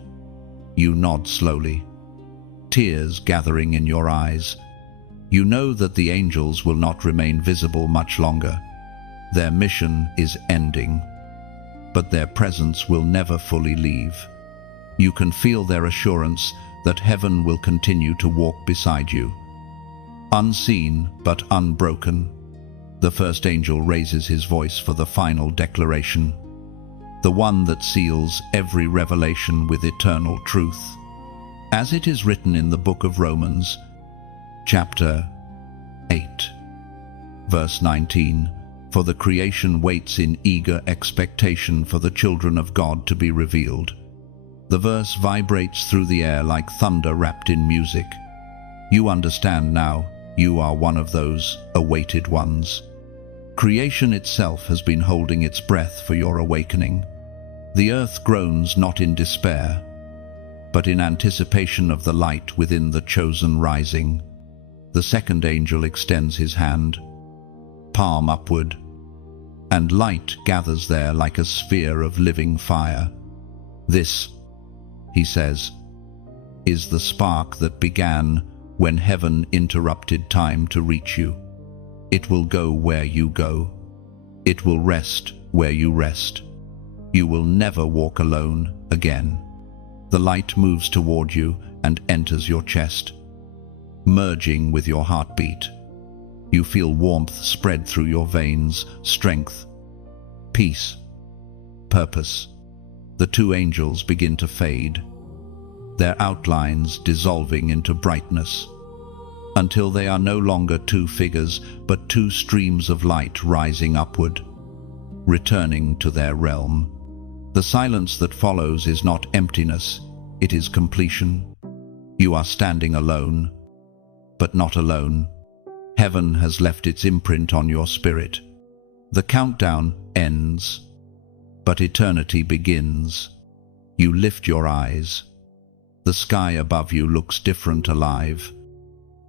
You nod slowly, tears gathering in your eyes. You know that the angels will not remain visible much longer. Their mission is ending, but their presence will never fully leave. You can feel their assurance that heaven will continue to walk beside you. Unseen but unbroken, the first angel raises his voice for the final declaration, the one that seals every revelation with eternal truth. As it is written in the book of Romans, chapter 8, verse 19, for the creation waits in eager expectation for the children of God to be revealed. The verse vibrates through the air like thunder wrapped in music. You understand now, you are one of those awaited ones. Creation itself has been holding its breath for your awakening. The earth groans not in despair, but in anticipation of the light within the chosen rising. The second angel extends his hand, palm upward, and light gathers there like a sphere of living fire. This, he says, is the spark that began when heaven interrupted time to reach you. It will go where you go. It will rest where you rest. You will never walk alone again. The light moves toward you and enters your chest, merging with your heartbeat. You feel warmth spread through your veins, strength, peace, purpose. The two angels begin to fade, their outlines dissolving into brightness, until they are no longer two figures, but two streams of light rising upward, returning to their realm. The silence that follows is not emptiness, it is completion. You are standing alone, but not alone. Heaven has left its imprint on your spirit. The countdown ends, but eternity begins. You lift your eyes. The sky above you looks different, alive,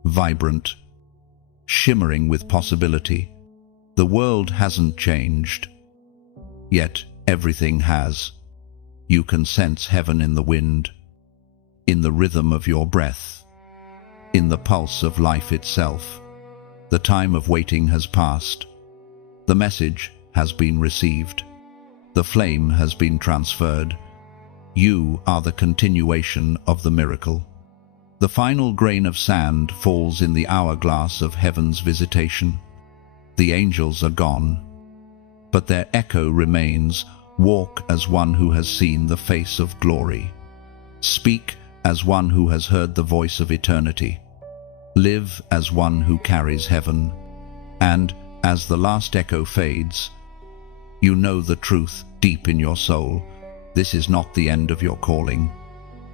vibrant, shimmering with possibility. The world hasn't changed, yet everything has. You can sense heaven in the wind, in the rhythm of your breath, in the pulse of life itself. The time of waiting has passed. The message has been received. The flame has been transferred. You are the continuation of the miracle. The final grain of sand falls in the hourglass of heaven's visitation. The angels are gone, but their echo remains. Walk as one who has seen the face of glory. Speak as one who has heard the voice of eternity. Live as one who carries heaven. And as the last echo fades, you know the truth deep in your soul. This is not the end of your calling.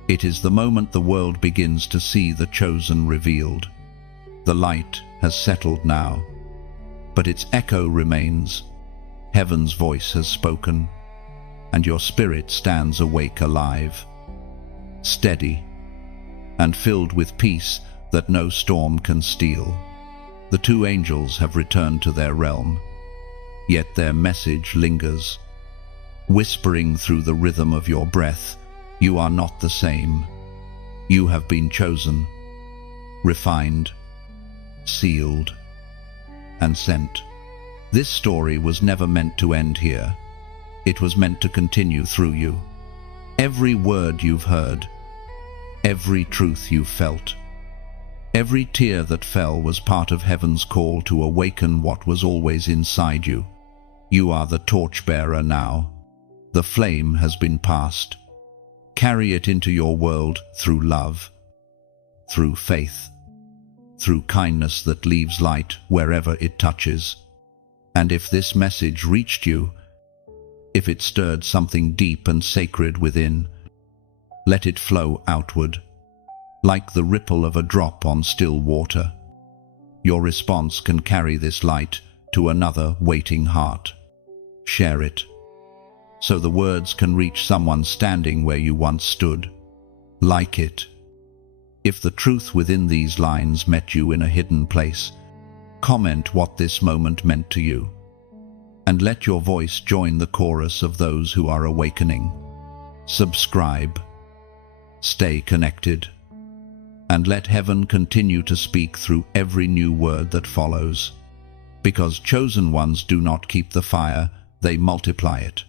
It is the moment the world begins to see the chosen revealed. The light has settled now, but its echo remains. Heaven's voice has spoken, and your spirit stands awake, alive, steady, and filled with peace that no storm can steal. The two angels have returned to their realm, yet their message lingers, whispering through the rhythm of your breath, you are not the same. You have been chosen, refined, sealed, and sent. This story was never meant to end here. It was meant to continue through you. Every word you've heard, every truth you've felt, every tear that fell was part of heaven's call to awaken what was always inside you. You are the torchbearer now. The flame has been passed. Carry it into your world through love, through faith, through kindness that leaves light wherever it touches. And if this message reached you, if it stirred something deep and sacred within, let it flow outward, like the ripple of a drop on still water. Your response can carry this light to another waiting heart. Share it, so the words can reach someone standing where you once stood. Like it. If the truth within these lines met you in a hidden place, comment what this moment meant to you, and let your voice join the chorus of those who are awakening. Subscribe, stay connected, and let heaven continue to speak through every new word that follows. Because chosen ones do not keep the fire, they multiply it.